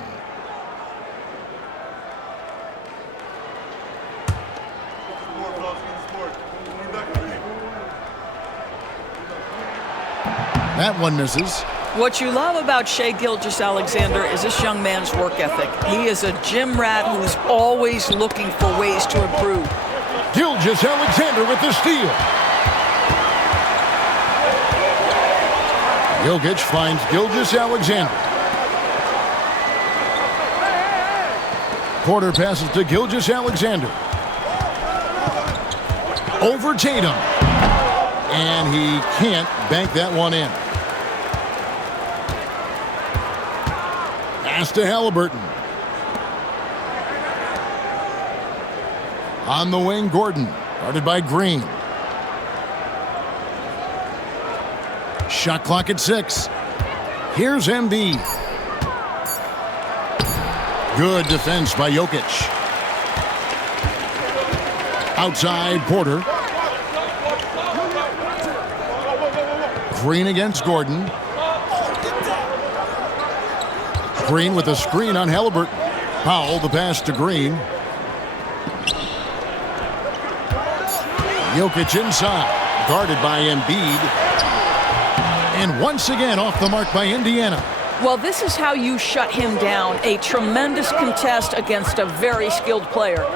That one misses. What you love about Shai Gilgeous-Alexander is this young man's work ethic. He is a gym rat who's always looking for ways to improve. Gilgeous-Alexander with the steal. Jokic finds Gilgeous-Alexander. Porter passes to Gilgeous-Alexander. Over Tatum. And he can't bank that one in. Pass to Halliburton. On the wing, Gordon, guarded by Green. Shot clock at 6. Here's Embiid. Good defense by Jokic. Outside, Porter. Green against Gordon. Green with a screen on Halliburton. Powell, the pass to Green. Jokic inside, guarded by Embiid. And once again off the mark by Indiana. Well, this is how you shut him down. A tremendous contest against a very skilled player.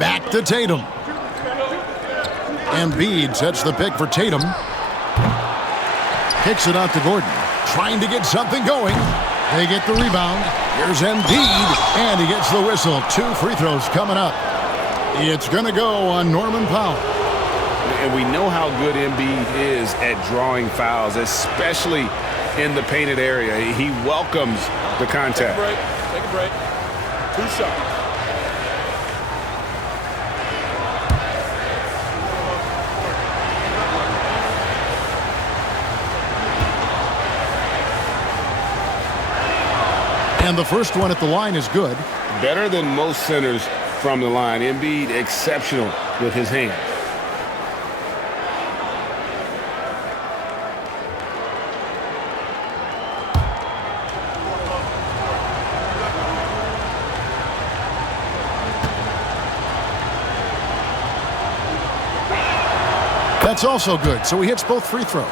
Back to Tatum. Embiid sets the pick for Tatum. Kicks it out to Gordon. Trying to get something going. They get the rebound. Here's Embiid, and he gets the whistle. 2 free throws coming up. It's going to go on Norman Powell. And we know how good Embiid is at drawing fouls, especially in the painted area. He welcomes the contact. Take a break. 2 shots. And the first one at the line is good. Better than most centers from the line. Embiid exceptional with his hands. That's also good, so he hits both free throws.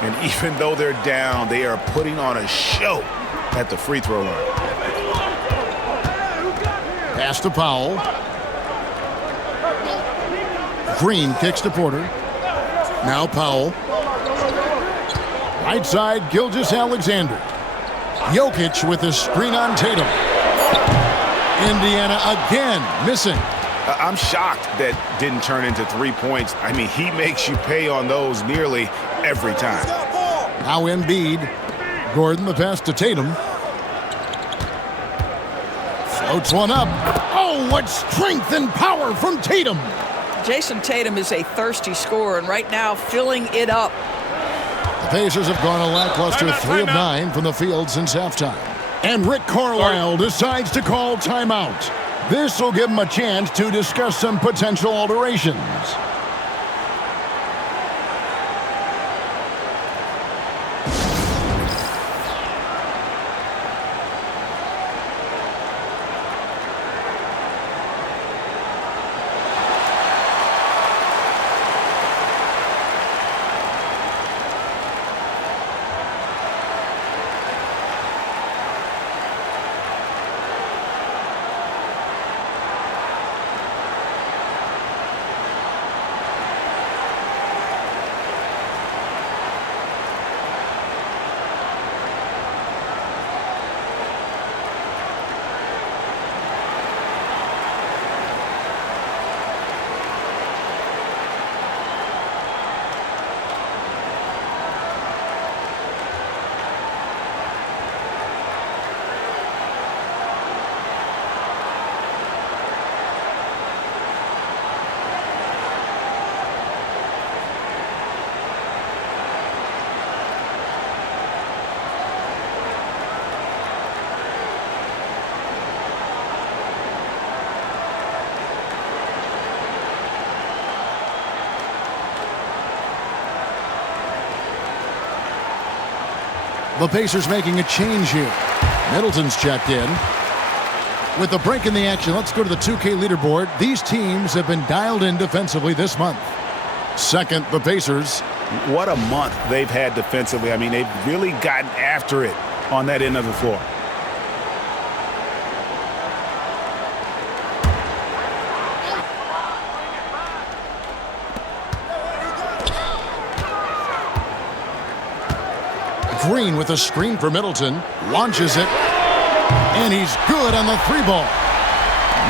And even though they're down, they are putting on a show at the free throw line. Pass to Powell. Green kicks to Porter. Now Powell. Right side, Gilgeous-Alexander. Jokic with a screen on Tatum. Indiana again missing. I'm shocked that didn't turn into 3 points. I mean, he makes you pay on those nearly every time. Now Embiid. Gordon, the pass to Tatum. Floats one up. Oh, what strength and power from Tatum. Jason Tatum is a thirsty scorer, and right now filling it up. The Pacers have gone a lackluster 3 of 9 from the field since halftime. And Rick Carlisle decides to call timeout. This will give him a chance to discuss some potential alterations. The Pacers making a change here. Middleton's checked in. With the break in the action, let's go to the 2K leaderboard. These teams have been dialed in defensively this month. Second, the Pacers. What a month they've had defensively. I mean, they've really gotten after it on that end of the floor. Green with a screen for Middleton. Launches it. And he's good on the 3-ball.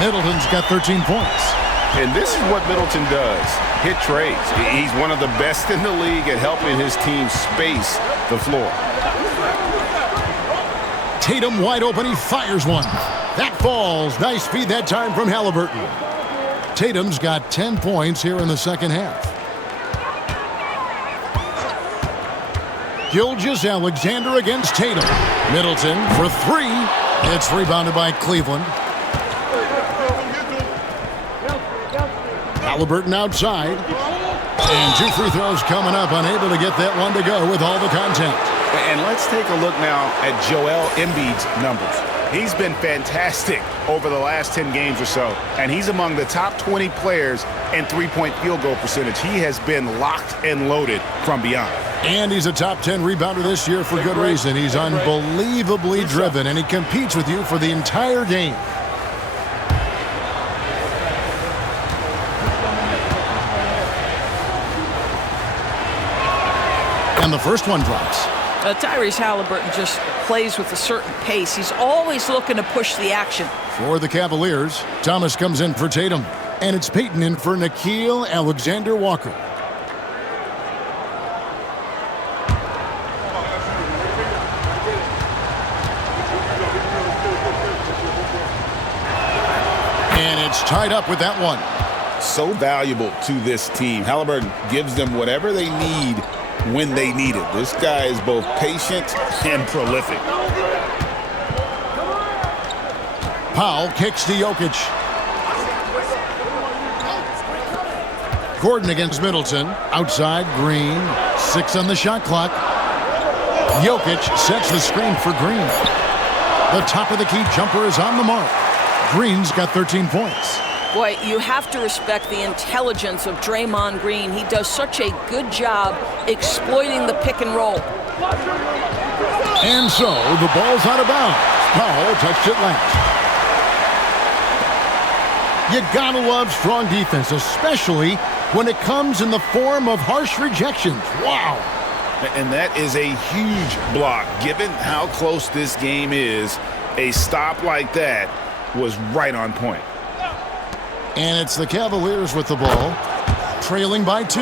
Middleton's got 13 points. And this is what Middleton does. Hit trades. He's one of the best in the league at helping his team space the floor. Tatum wide open. He fires one. That falls. Nice feed that time from Halliburton. Tatum's got 10 points here in the second half. Gilgeous-Alexander against Tatum. Middleton for 3. It's rebounded by Cleveland. Halliburton outside. And 2 free throws coming up. Unable to get that one to go with all the contact. And let's take a look now at Joel Embiid's numbers. He's been fantastic over the last 10 games or so. And he's among the top 20 players in three-point field goal percentage. He has been locked and loaded from beyond. And he's a top 10 rebounder this year for good reason. He's unbelievably driven, and he competes with you for the entire game. And the first one drops. Tyrese Halliburton just plays with a certain pace. He's always looking to push the action. For the Cavaliers, Thomas comes in for Tatum. And it's Payton in for Nickeil Alexander-Walker. Tied up with that one. So valuable to this team. Halliburton gives them whatever they need when they need it. This guy is both patient and prolific. Powell kicks to Jokic. Gordon against Middleton. Outside, Green. 6 on the shot clock. Jokic sets the screen for Green. The top of the key jumper is on the mark. Green's got 13 points. Boy, you have to respect the intelligence of Draymond Green. He does such a good job exploiting the pick and roll. And so the ball's out of bounds. Powell touched it last. You gotta love strong defense, especially when it comes in the form of harsh rejections. Wow. And that is a huge block. Given how close this game is, a stop like that was right on point. And it's the Cavaliers with the ball, trailing by 2.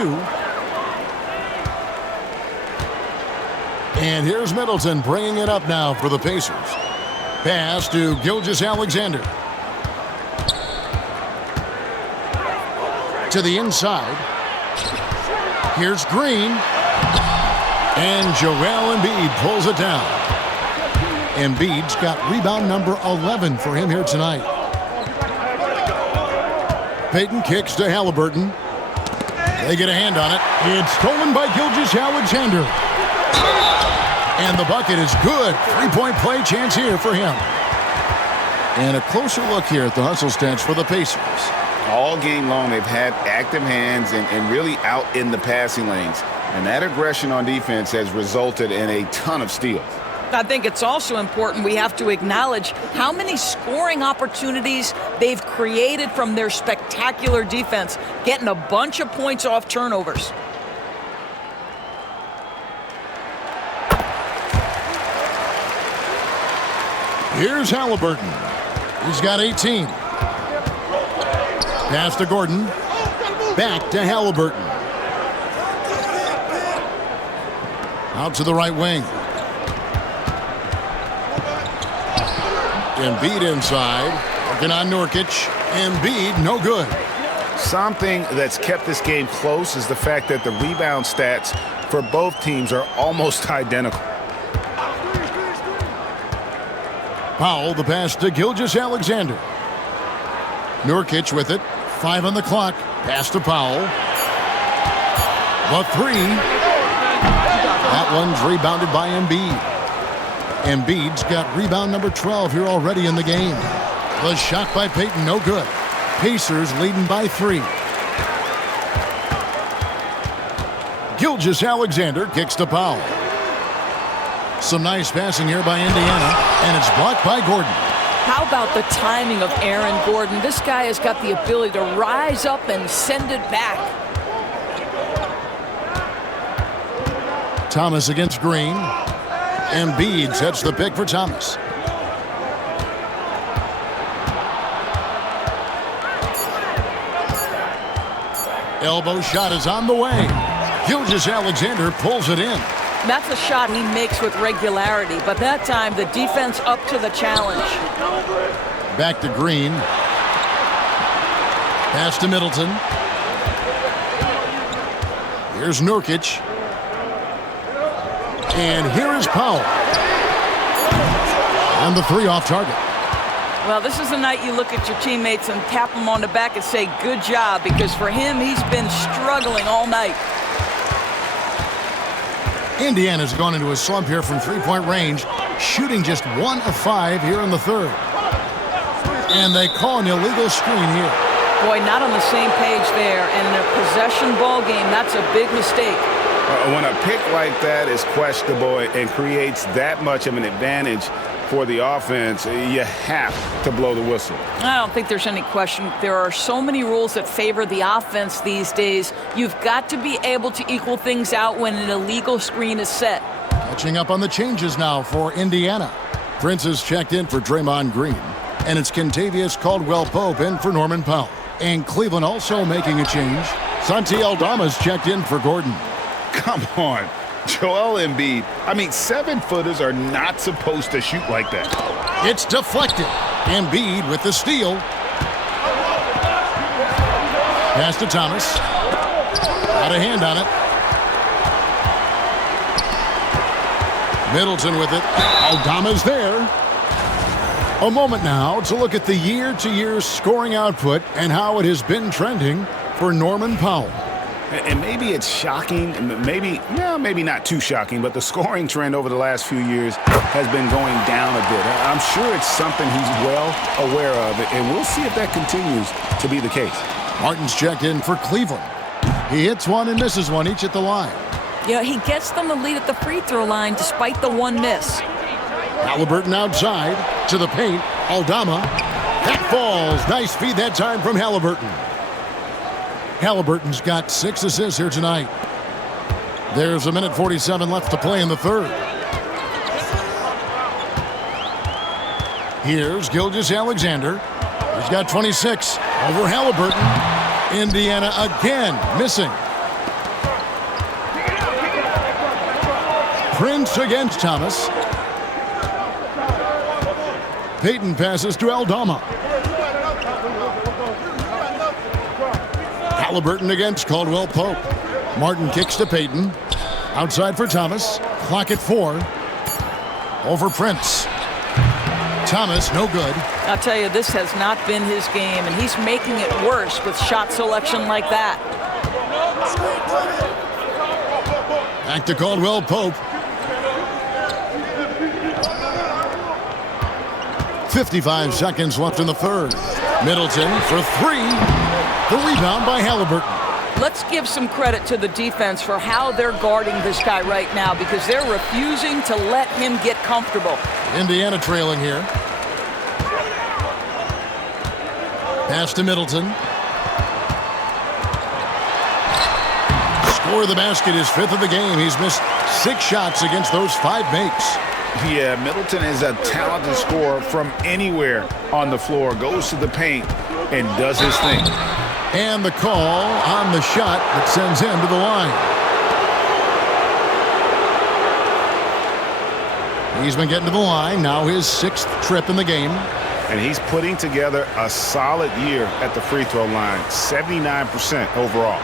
And here's Middleton bringing it up now for the Pacers. Pass to Gilgeous-Alexander. To the inside. Here's Green. And Joel Embiid pulls it down. Embiid's got rebound number 11 for him here tonight. Payton kicks to Halliburton. They get a hand on it. It's stolen by Gilgeous-Alexander. And the bucket is good. 3-point play chance here for him. And a closer look here at the hustle stats for the Pacers. All game long, they've had active hands and really out in the passing lanes. And that aggression on defense has resulted in a ton of steals. I think it's also important we have to acknowledge how many scoring opportunities they've created from their spectacular defense, getting a bunch of points off turnovers. Here's Halliburton. He's got 18. Pass to Gordon. Back to Halliburton. Out to the right wing. Embiid inside. Working on Nurkic. Embiid, no good. Something that's kept this game close is the fact that the rebound stats for both teams are almost identical. Powell, the pass to Gilgeous-Alexander. Nurkic with it. 5 on the clock. Pass to Powell. The 3. That one's rebounded by Embiid. Embiid's got rebound number 12 here already in the game. The shot by Payton, no good. Pacers leading by 3. Gilgeous-Alexander kicks to Powell. Some nice passing here by Indiana, and it's blocked by Gordon. How about the timing of Aaron Gordon? This guy has got the ability to rise up and send it back. Thomas against Green. Embiid sets the pick for Thomas. Elbow shot is on the way. Gilgeous-Alexander pulls it in. That's a shot he makes with regularity, but that time the defense up to the challenge. Back to Green. Pass to Middleton. Here's Nurkic. And here is Powell. And the 3 off target. Well, this is the night you look at your teammates and tap them on the back and say, good job, because for him, he's been struggling all night. Indiana's gone into a slump here from three-point range, shooting just 1 of 5 here in the third. And they call an illegal screen here. Boy, not on the same page there. And in a possession ball game, that's a big mistake. When a pick like that is questionable and creates that much of an advantage for the offense, you have to blow the whistle. I don't think there's any question. There are so many rules that favor the offense these days. You've got to be able to equal things out when an illegal screen is set. Catching up on the changes now for Indiana. Prince is checked in for Draymond Green. And it's Kentavious Caldwell-Pope in for Norman Powell. And Cleveland also making a change. Santi Aldama's checked in for Gordon. Come on. Joel Embiid. I mean, 7-footers are not supposed to shoot like that. It's deflected. Embiid with the steal. Pass to Thomas. Got a hand on it. Middleton with it. Aldama's there. A moment now to look at the year-to-year scoring output and how it has been trending for Norman Powell. And maybe it's shocking, maybe not too shocking, but the scoring trend over the last few years has been going down a bit. I'm sure it's something he's well aware of, and we'll see if that continues to be the case. Martin's checked in for Cleveland. He hits one and misses one each at the line. Yeah, he gets them the lead at the free throw line despite the one miss. Halliburton outside to the paint. Aldama. That falls. Nice feed that time from Halliburton. Halliburton's got 6 assists here tonight. There's 1:47 left to play in the third. Here's Gilgeous-Alexander. He's got 26 over Halliburton. Indiana again missing. Prince against Thomas. Payton passes to Aldama. Halliburton against Caldwell-Pope. Martin kicks to Payton. Outside for Thomas. Clock at 4. Over Prince. Thomas, no good. I'll tell you, this has not been his game, and he's making it worse with shot selection like that. Back to Caldwell-Pope. 55 seconds left in the third. Middleton for 3. The rebound by Halliburton. Let's give some credit to the defense for how they're guarding this guy right now, because they're refusing to let him get comfortable. Indiana trailing here. Pass to Middleton. Score of the basket is 5th of the game. He's missed 6 shots against those 5 makes. Yeah, Middleton is a talented scorer from anywhere on the floor. Goes to the paint and does his thing. And the call on the shot that sends him to the line. He's been getting to the line. Now his 6th trip in the game. And he's putting together a solid year at the free throw line. 79% overall.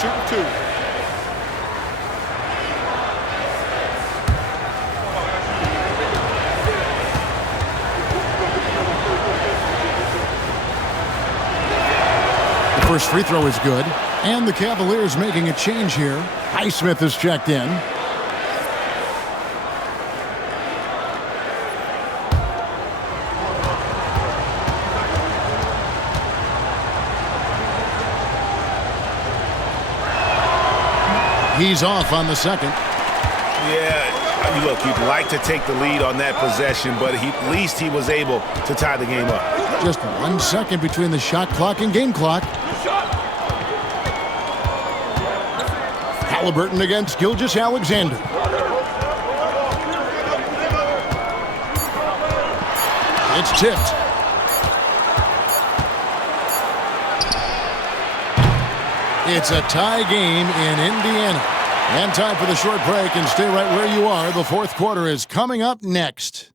Shoot 2. First free throw is good. And the Cavaliers making a change here. Highsmith is checked in. He's off on the second. Yeah, I mean, look, you'd like to take the lead on that possession, but at least he was able to tie the game up. Just 1 second between the shot clock and game clock. Halliburton against Gilgeous-Alexander. It's tipped. It's a tie game in Indiana. And time for the short break, and stay right where you are. The fourth quarter is coming up next.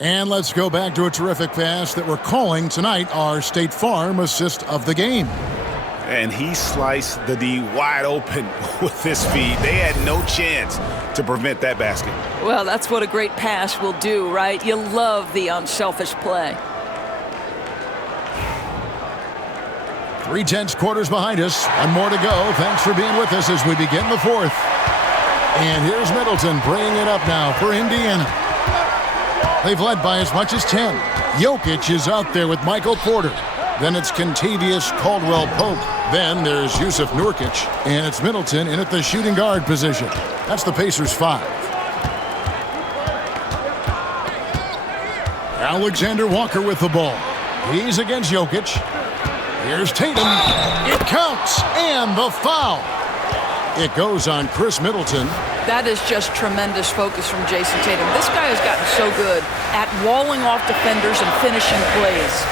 And let's go back to a terrific pass that we're calling tonight our State Farm assist of the game. And he sliced the D wide open with his feet. They had no chance to prevent that basket. Well, that's what a great pass will do, right? You love the unselfish play. 3/10 quarters behind us. One more to go. Thanks for being with us as we begin the fourth. And here's Middleton bringing it up now for Indiana. They've led by as much as 10. Jokic is out there with Michael Porter. Then it's Kentavious Caldwell-Pope. Then there's Yusuf Nurkic. And it's Middleton in at the shooting guard position. That's the Pacers' 5. Alexander Walker with the ball. He's against Jokic. Here's Tatum. It counts. And the foul. It goes on Chris Middleton. That is just tremendous focus from Jason Tatum. This guy has gotten so good at walling off defenders and finishing plays.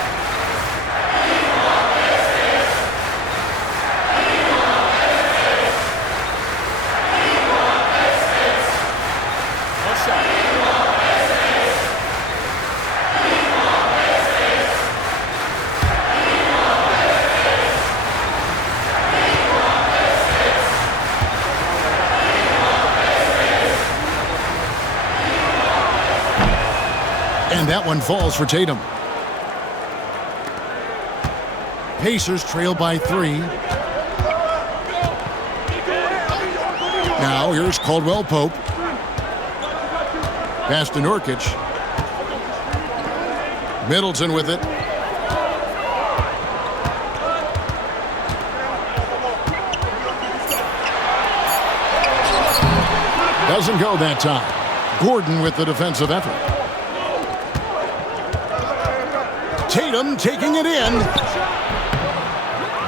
And that one falls for Tatum. Pacers trail by 3. Now here's Caldwell-Pope. Pass to Nurkic. Middleton with it. Doesn't go that time. Gordon with the defensive effort. Tatum taking it in.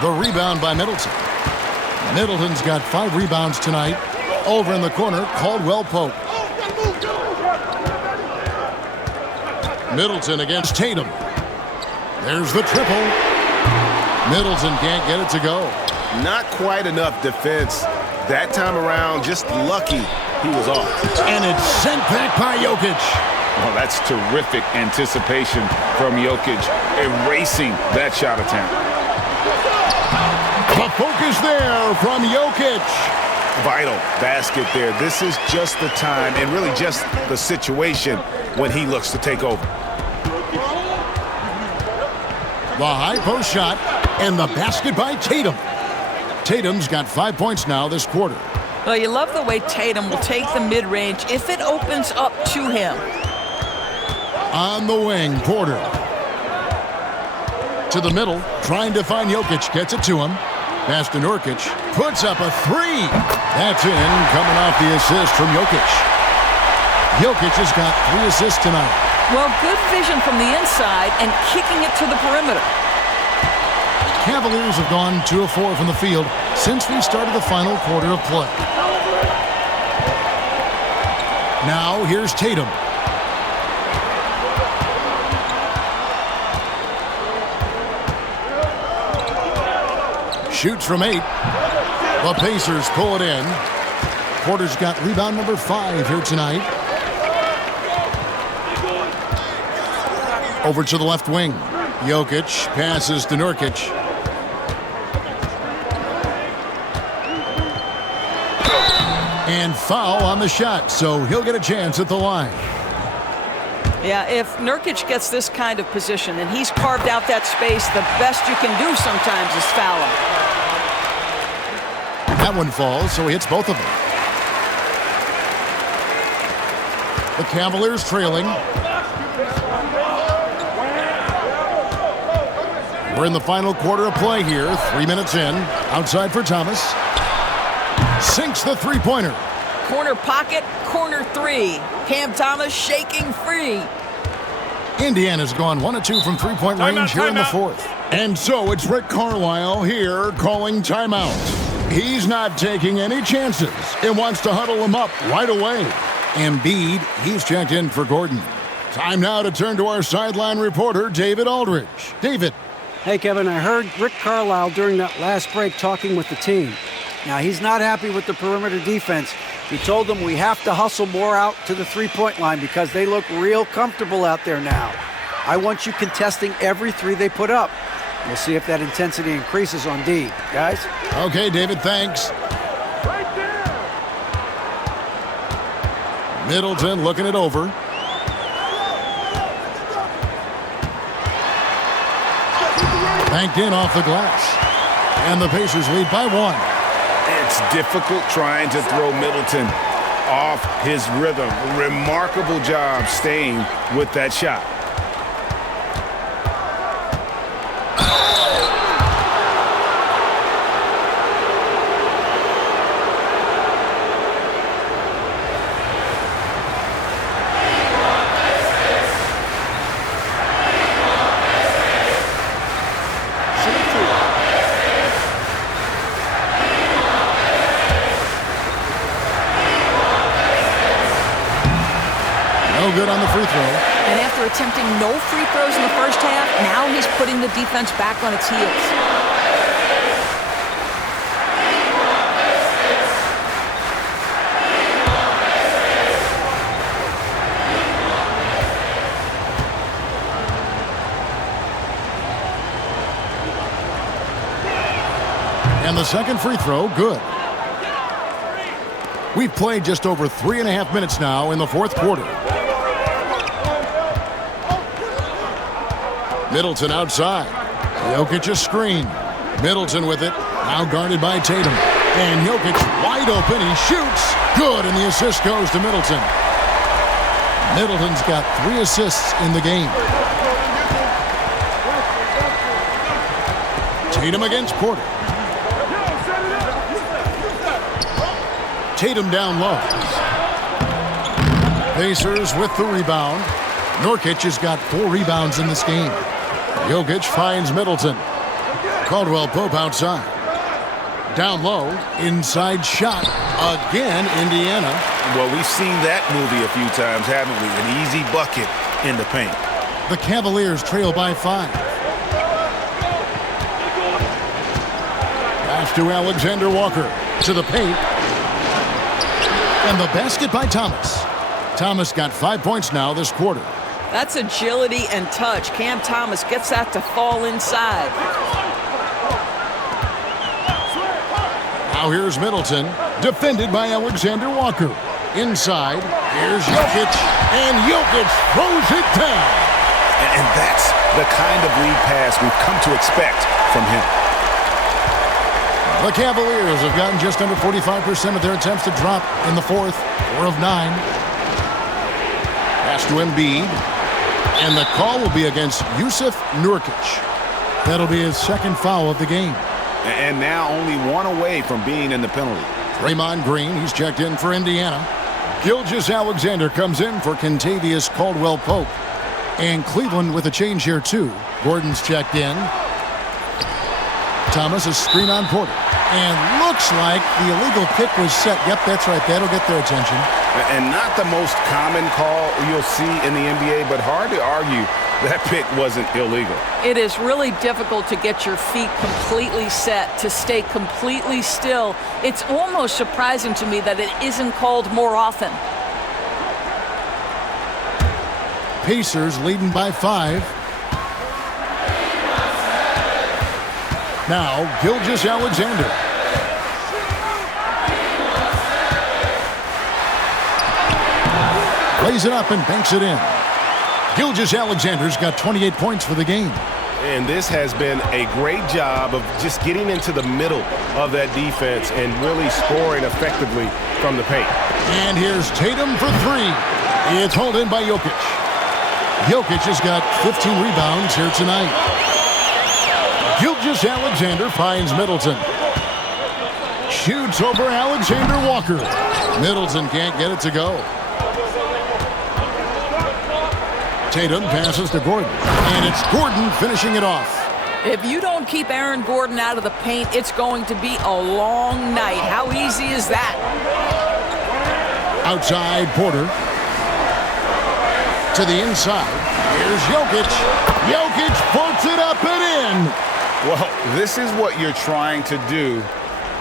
The rebound by Middleton. Middleton's got 5 rebounds tonight. Over in the corner, Caldwell-Pope. Middleton against Tatum. There's the triple. Middleton can't get it to go. Not quite enough defense that time around. Just lucky he was off. And it's sent back by Jokic. Well, that's terrific anticipation from Jokic, erasing that shot attempt. The focus there from Jokic. Vital basket there. This is just the time and really just the situation when he looks to take over. The high post shot and the basket by Tatum. Tatum's got 5 points now this quarter. Well, you love the way Tatum will take the mid-range if it opens up to him. On the wing, Porter. To the middle, trying to find Jokic. Gets it to him. Pass to Nurkic. Puts up a 3. That's in, coming off the assist from Jokic. Jokic has got 3 assists tonight. Well, good vision from the inside and kicking it to the perimeter. Cavaliers have gone 2 of 4 from the field since we started the final quarter of play. Now, here's Tatum. Shoots from 8. The Pacers pull it in. Porter's got rebound number 5 here tonight. Over to the left wing. Jokic passes to Nurkic. And foul on the shot, so he'll get a chance at the line. Yeah, if Nurkic gets this kind of position and he's carved out that space, the best you can do sometimes is foul him. That one falls, so he hits both of them. The Cavaliers trailing. We're in the final quarter of play here. 3 minutes in. Outside for Thomas. Sinks the three-pointer. Corner pocket, corner three. Cam Thomas shaking free. Indiana's gone 1 of 2 from three-point range here in the fourth. And so it's Rick Carlisle here calling timeout. He's not taking any chances and wants to huddle him up right away. Embiid, he's checked in for Gordon. Time now to turn to our sideline reporter, David Aldridge. David. Hey, Kevin, I heard Rick Carlisle during that last break talking with the team. Now, he's not happy with the perimeter defense. He told them we have to hustle more out to the three-point line because they look real comfortable out there now. I want you contesting every three they put up. We'll see if that intensity increases on D. Guys? Okay, David, thanks. Middleton looking it over. Banked in off the glass. And the Pacers lead by 1. It's difficult trying to throw Middleton off his rhythm. Remarkable job staying with that shot. No good on the free throw. And after attempting no free throws in the first half, now he's putting the defense back on its heels. And the second free throw, good. We've played just over 3.5 minutes now in the fourth quarter. Middleton outside. Jokic a screen. Middleton with it. Now guarded by Tatum. And Jokic wide open. He shoots. Good, and the assist goes to Middleton. Middleton's got 3 assists in the game. Tatum against Porter. Tatum down low. Pacers with the rebound. Nurkic has got 4 rebounds in this game. Jokic finds Middleton. Caldwell Pope outside. Down low, inside shot. Again, Indiana. Well, we've seen that movie a few times, haven't we? An easy bucket in the paint. The Cavaliers trail by 5. Pass to Alexander Walker. To the paint. And the basket by Thomas. Thomas got 5 points now this quarter. That's agility and touch. Cam Thomas gets that to fall inside. Now here's Middleton, defended by Alexander Walker. Inside, here's Jokic, and Jokic throws it down. And that's the kind of lead pass we've come to expect from him. The Cavaliers have gotten just under 45% of their attempts to drop in the fourth, 4 of 9. Pass to Embiid. And the call will be against Jusuf Nurkic. That'll be his second foul of the game. And now only 1 away from being in the penalty. Draymond Green, he's checked in for Indiana. Gilgeous-Alexander comes in for Kentavious Caldwell-Pope. And Cleveland with a change here too. Gordon's checked in. Thomas a screen on Porter. And looks like the illegal pick was set. Yep, that's right. That'll get their attention. And not the most common call you'll see in the NBA, but hard to argue that pick wasn't illegal. It is really difficult to get your feet completely set, to stay completely still. It's almost surprising to me that it isn't called more often. Pacers leading by 5. Now, Gilgeous-Alexander. Plays it up and banks it in. Gilgeous-Alexander's got 28 points for the game. And this has been a great job of just getting into the middle of that defense and really scoring effectively from the paint. And here's Tatum for three. It's hauled in by Jokic. Jokic has got 15 rebounds here tonight. Gilgeous-Alexander finds Middleton. Shoots over Alexander Walker. Middleton can't get it to go. Tatum passes to Gordon. And it's Gordon finishing it off. If you don't keep Aaron Gordon out of the paint, it's going to be a long night. How easy is that? Outside, Porter. To the inside. Here's Jokic. Jokic puts it up and in. Well, this is what you're trying to do.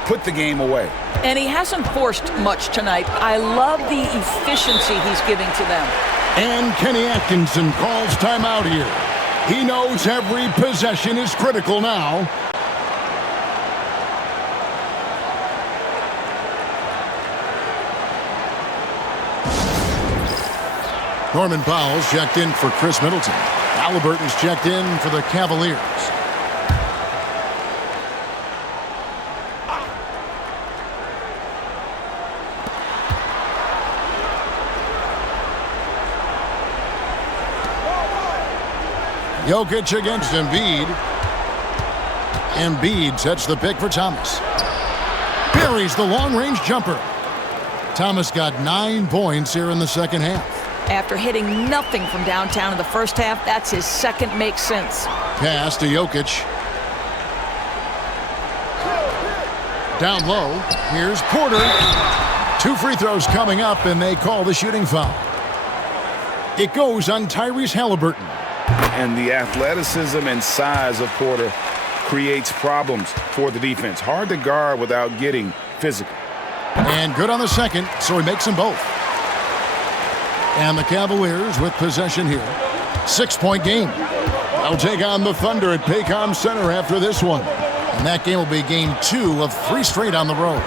Put the game away. And he hasn't forced much tonight. I love the efficiency he's giving to them. And Kenny Atkinson calls timeout here. He knows every possession is critical now. Norman Powell's checked in for Chris Middleton. Halliburton's checked in for the Cavaliers. Jokic against Embiid. Embiid sets the pick for Thomas. Buries the long-range jumper. Thomas got 9 points here in the second half. After hitting nothing from downtown in the first half, that's his second make sense. Pass to Jokic. Down low. Here's Porter. 2 free throws coming up, and they call the shooting foul. It goes on Tyrese Halliburton. And the athleticism and size of Porter creates problems for the defense. Hard to guard without getting physical. And good on the second, so he makes them both. And the Cavaliers with possession here. 6-point game. They'll take on the Thunder at Paycom Center after this one. And that game will be game 2 of 3 straight on the road.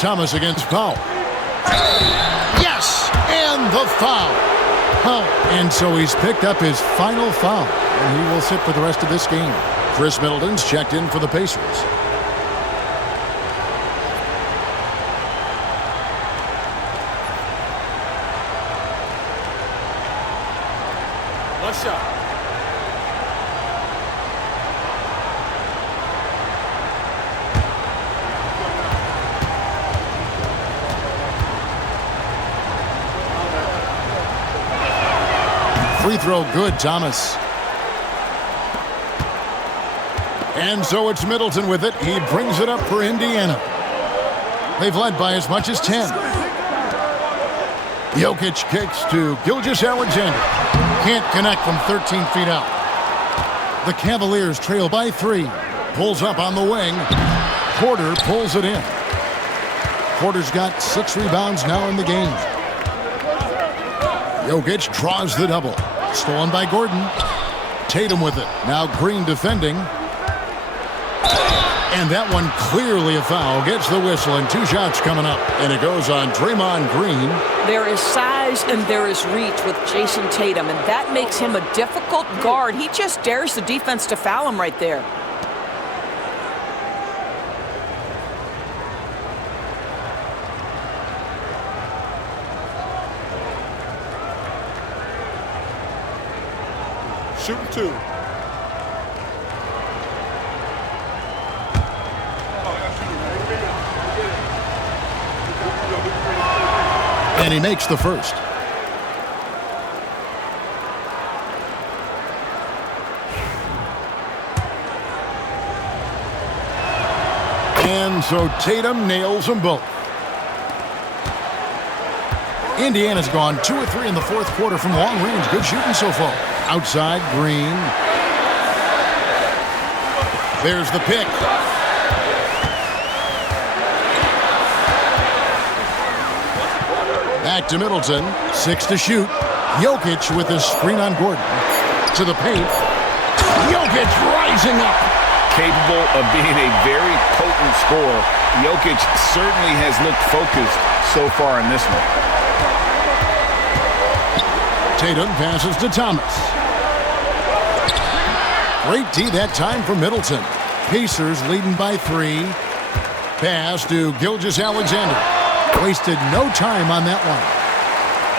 Thomas against Powell. Yes! And the foul. Oh, and so he's picked up his final foul. And he will sit for the rest of this game. Chris Middleton's checked in for the Pacers. One shot. Free throw good, Thomas. And so it's Middleton with it. He brings it up for Indiana. They've led by as much as 10. Jokic kicks to Gilgeous-Alexander. Can't connect from 13 feet out. The Cavaliers trail by 3. Pulls up on the wing. Porter pulls it in. Porter's got 6 rebounds now in the game. Jokic draws the double. Stolen by Gordon. Tatum with it. Now Green defending. And that one clearly a foul. Gets the whistle and 2 shots coming up. And it goes on Draymond Green. There is size and there is reach with Jason Tatum, and that makes him a difficult guard. He just dares the defense to foul him right there. Shooting 2. And he makes the first. And so Tatum nails them both. Indiana's gone 2 or 3 in the fourth quarter from long range. Good shooting so far. Outside, Green. There's the pick. Back to Middleton. 6 to shoot. Jokic with a screen on Gordon. To the paint. Jokic rising up. Capable of being a very potent scorer. Jokic certainly has looked focused so far in this one. Tatum passes to Thomas. Great D that time for Middleton. Pacers leading by 3. Pass to Gilgeous-Alexander. Wasted no time on that one.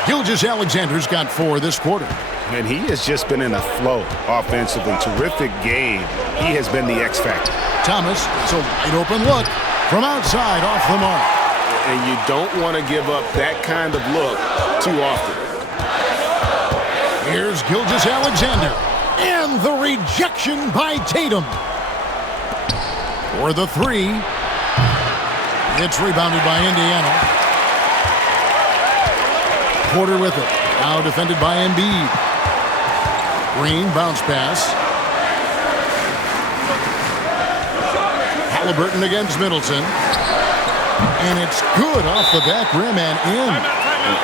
Gilgeous-Alexander's got 4 this quarter. And he has just been in a flow offensively. Terrific game. He has been the X factor. Thomas, it's a wide open look from outside off the mark. And you don't want to give up that kind of look too often. Here's Gilgeous-Alexander. And the rejection by Tatum. For the 3. It's rebounded by Indiana. Porter with it. Now defended by Embiid. Green bounce pass. Halliburton against Middleton. And it's good off the back rim and in.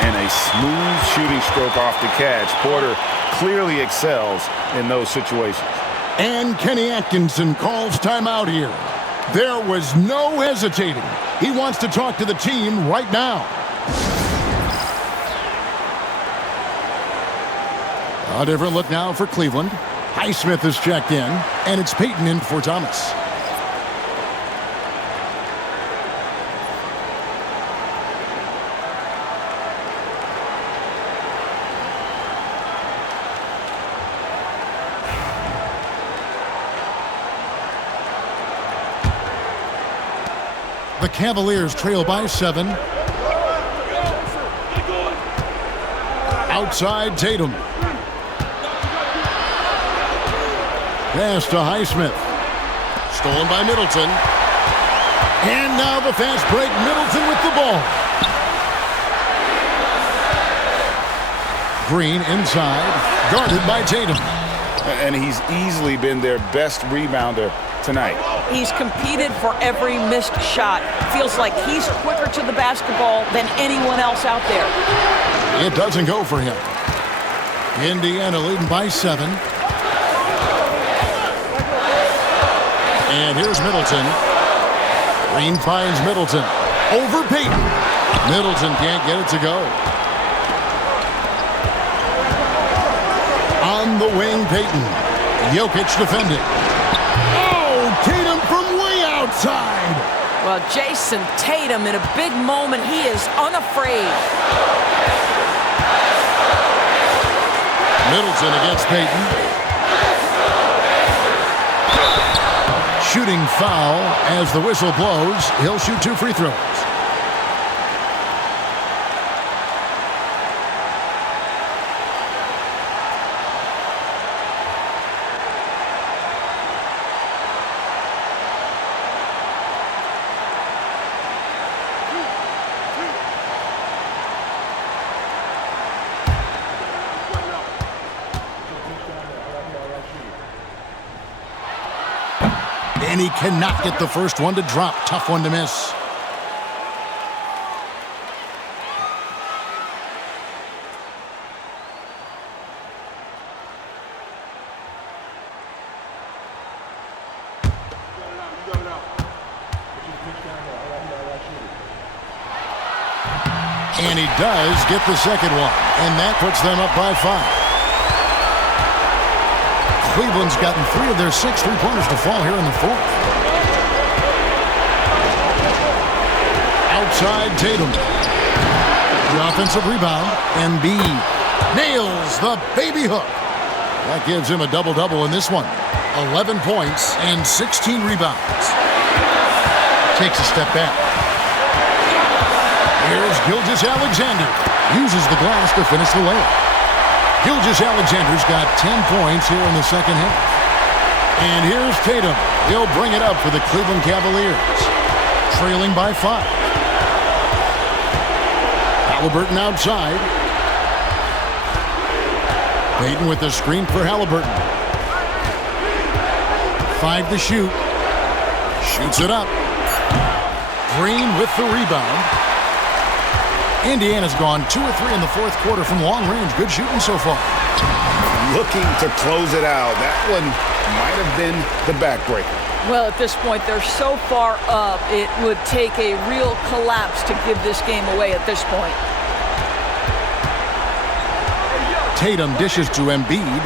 And a smooth shooting stroke off the catch. Porter clearly excels in those situations. And Kenny Atkinson calls timeout here. There was no hesitating. He wants to talk to the team right now. A different look now for Cleveland. Highsmith is checked in, and it's Payton in for Thomas. The Cavaliers trail by 7. Outside Tatum. Pass to Highsmith. Stolen by Middleton. And now the fast break. Middleton with the ball. Green inside. Guarded by Tatum. And he's easily been their best rebounder tonight. He's competed for every missed shot. Feels like he's quicker to the basketball than anyone else out there. It doesn't go for him. Indiana leading by 7. And here's Middleton. Green finds Middleton. Over Payton. Middleton can't get it to go. On the wing, Payton. Jokic defending. Oh, Tatum from way outside. Well, Jason Tatum in a big moment. He is unafraid. Middleton against Payton. Shooting foul as the whistle blows. He'll shoot 2 free throws. And he cannot get the first one to drop. Tough one to miss. And he does get the second one. And that puts them up by 5. Cleveland's gotten 3 of their 6 3-pointers to fall here in the 4th. Outside Tatum. The offensive rebound. Embiid nails the baby hook. That gives him a double-double in this one. 11 points and 16 rebounds. Takes a step back. Here's Gilgeous-Alexander. Uses the glass to finish the layup. Gilgeous-Alexander's got 10 points here in the second half. And here's Tatum. He'll bring it up for the Cleveland Cavaliers. Trailing by 5. Halliburton outside. Payton with the screen for Halliburton. 5 to shoot. Shoots it up. Green with the rebound. Indiana's gone 2 or 3 in the 4th quarter from long range. Good shooting so far. Looking to close it out. That one might have been the backbreaker. Well, at this point, they're so far up, it would take a real collapse to give this game away at this point. Tatum dishes to Embiid.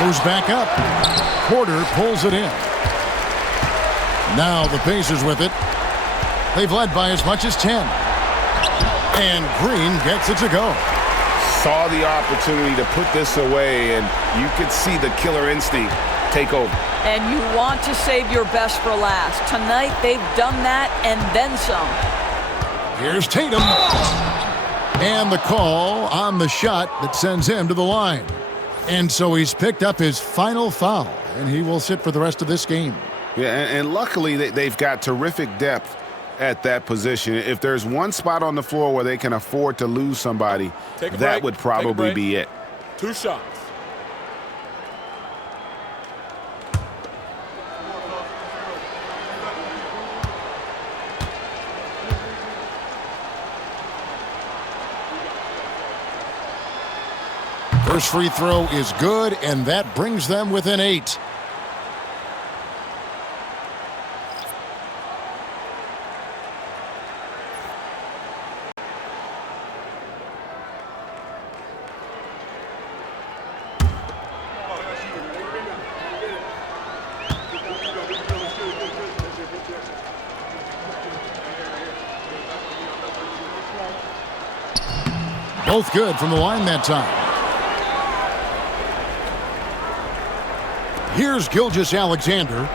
Goes back up. Porter pulls it in. Now the Pacers with it. They've led by as much as 10. And Green gets it to go. Saw the opportunity to put this away, and you could see the killer instinct take over. And you want to save your best for last. Tonight, they've done that and then some. Here's Tatum. And the call on the shot that sends him to the line. And so he's picked up his final foul, and he will sit for the rest of this game. Yeah, and luckily they've got terrific depth at that position. If there's one spot on the floor where they can afford to lose somebody, that would probably be it. 2 shots. First free throw is good, and that brings them within 8. Both good from the line that time. Here's Gilgeous-Alexander.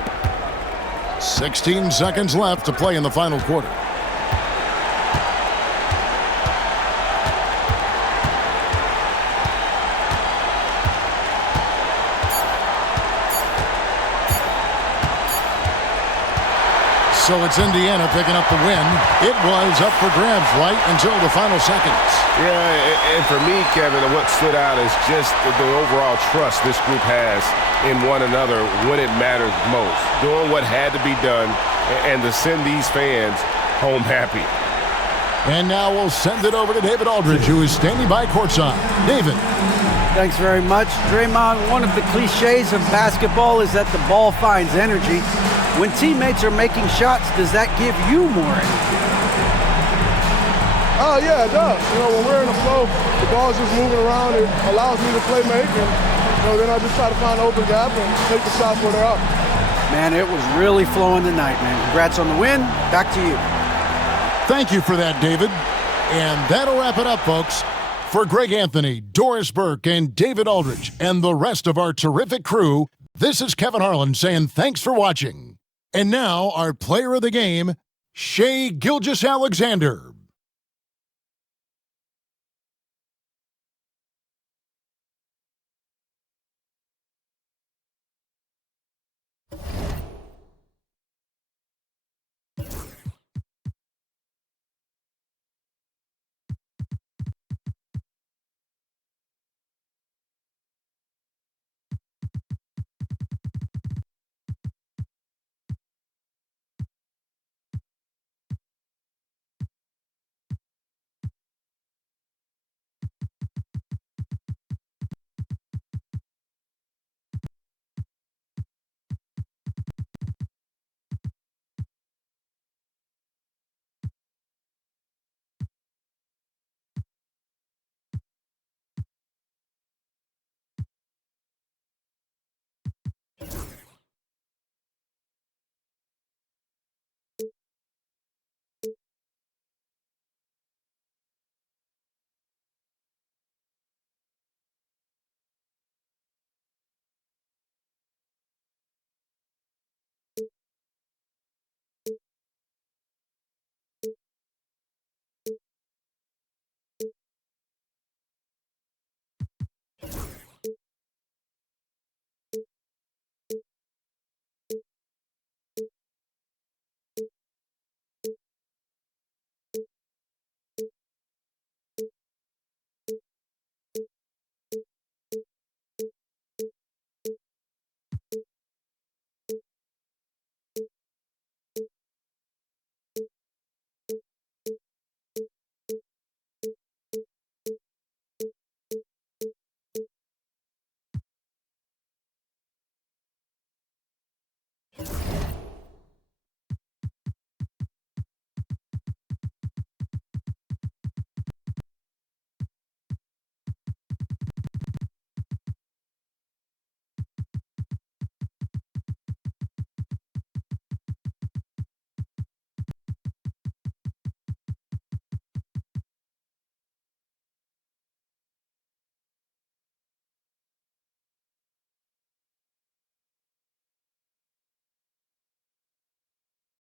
16 seconds left to play in the final quarter. So it's Indiana picking up the win. It was up for grabs right until the final seconds. Yeah, and for me, Kevin, what stood out is just the overall trust this group has in one another when it matters most. Doing what had to be done and to send these fans home happy. And now we'll send it over to David Aldridge, who is standing by courtside. David. Thanks very much. Draymond, one of the cliches of basketball is that the ball finds energy. When teammates are making shots, does that give you more energy? Oh, yeah, it does. You know, when we're in the flow, the ball's just moving around. It allows me to play make, and then I just try to find an open gap and take the shots where they're up. Man, it was really flowing tonight, man. Congrats on the win. Back to you. Thank you for that, David. And that'll wrap it up, folks. For Greg Anthony, Doris Burke, and David Aldridge, and the rest of our terrific crew, this is Kevin Harlan saying thanks for watching. And now, our player of the game, Shai Gilgeous-Alexander.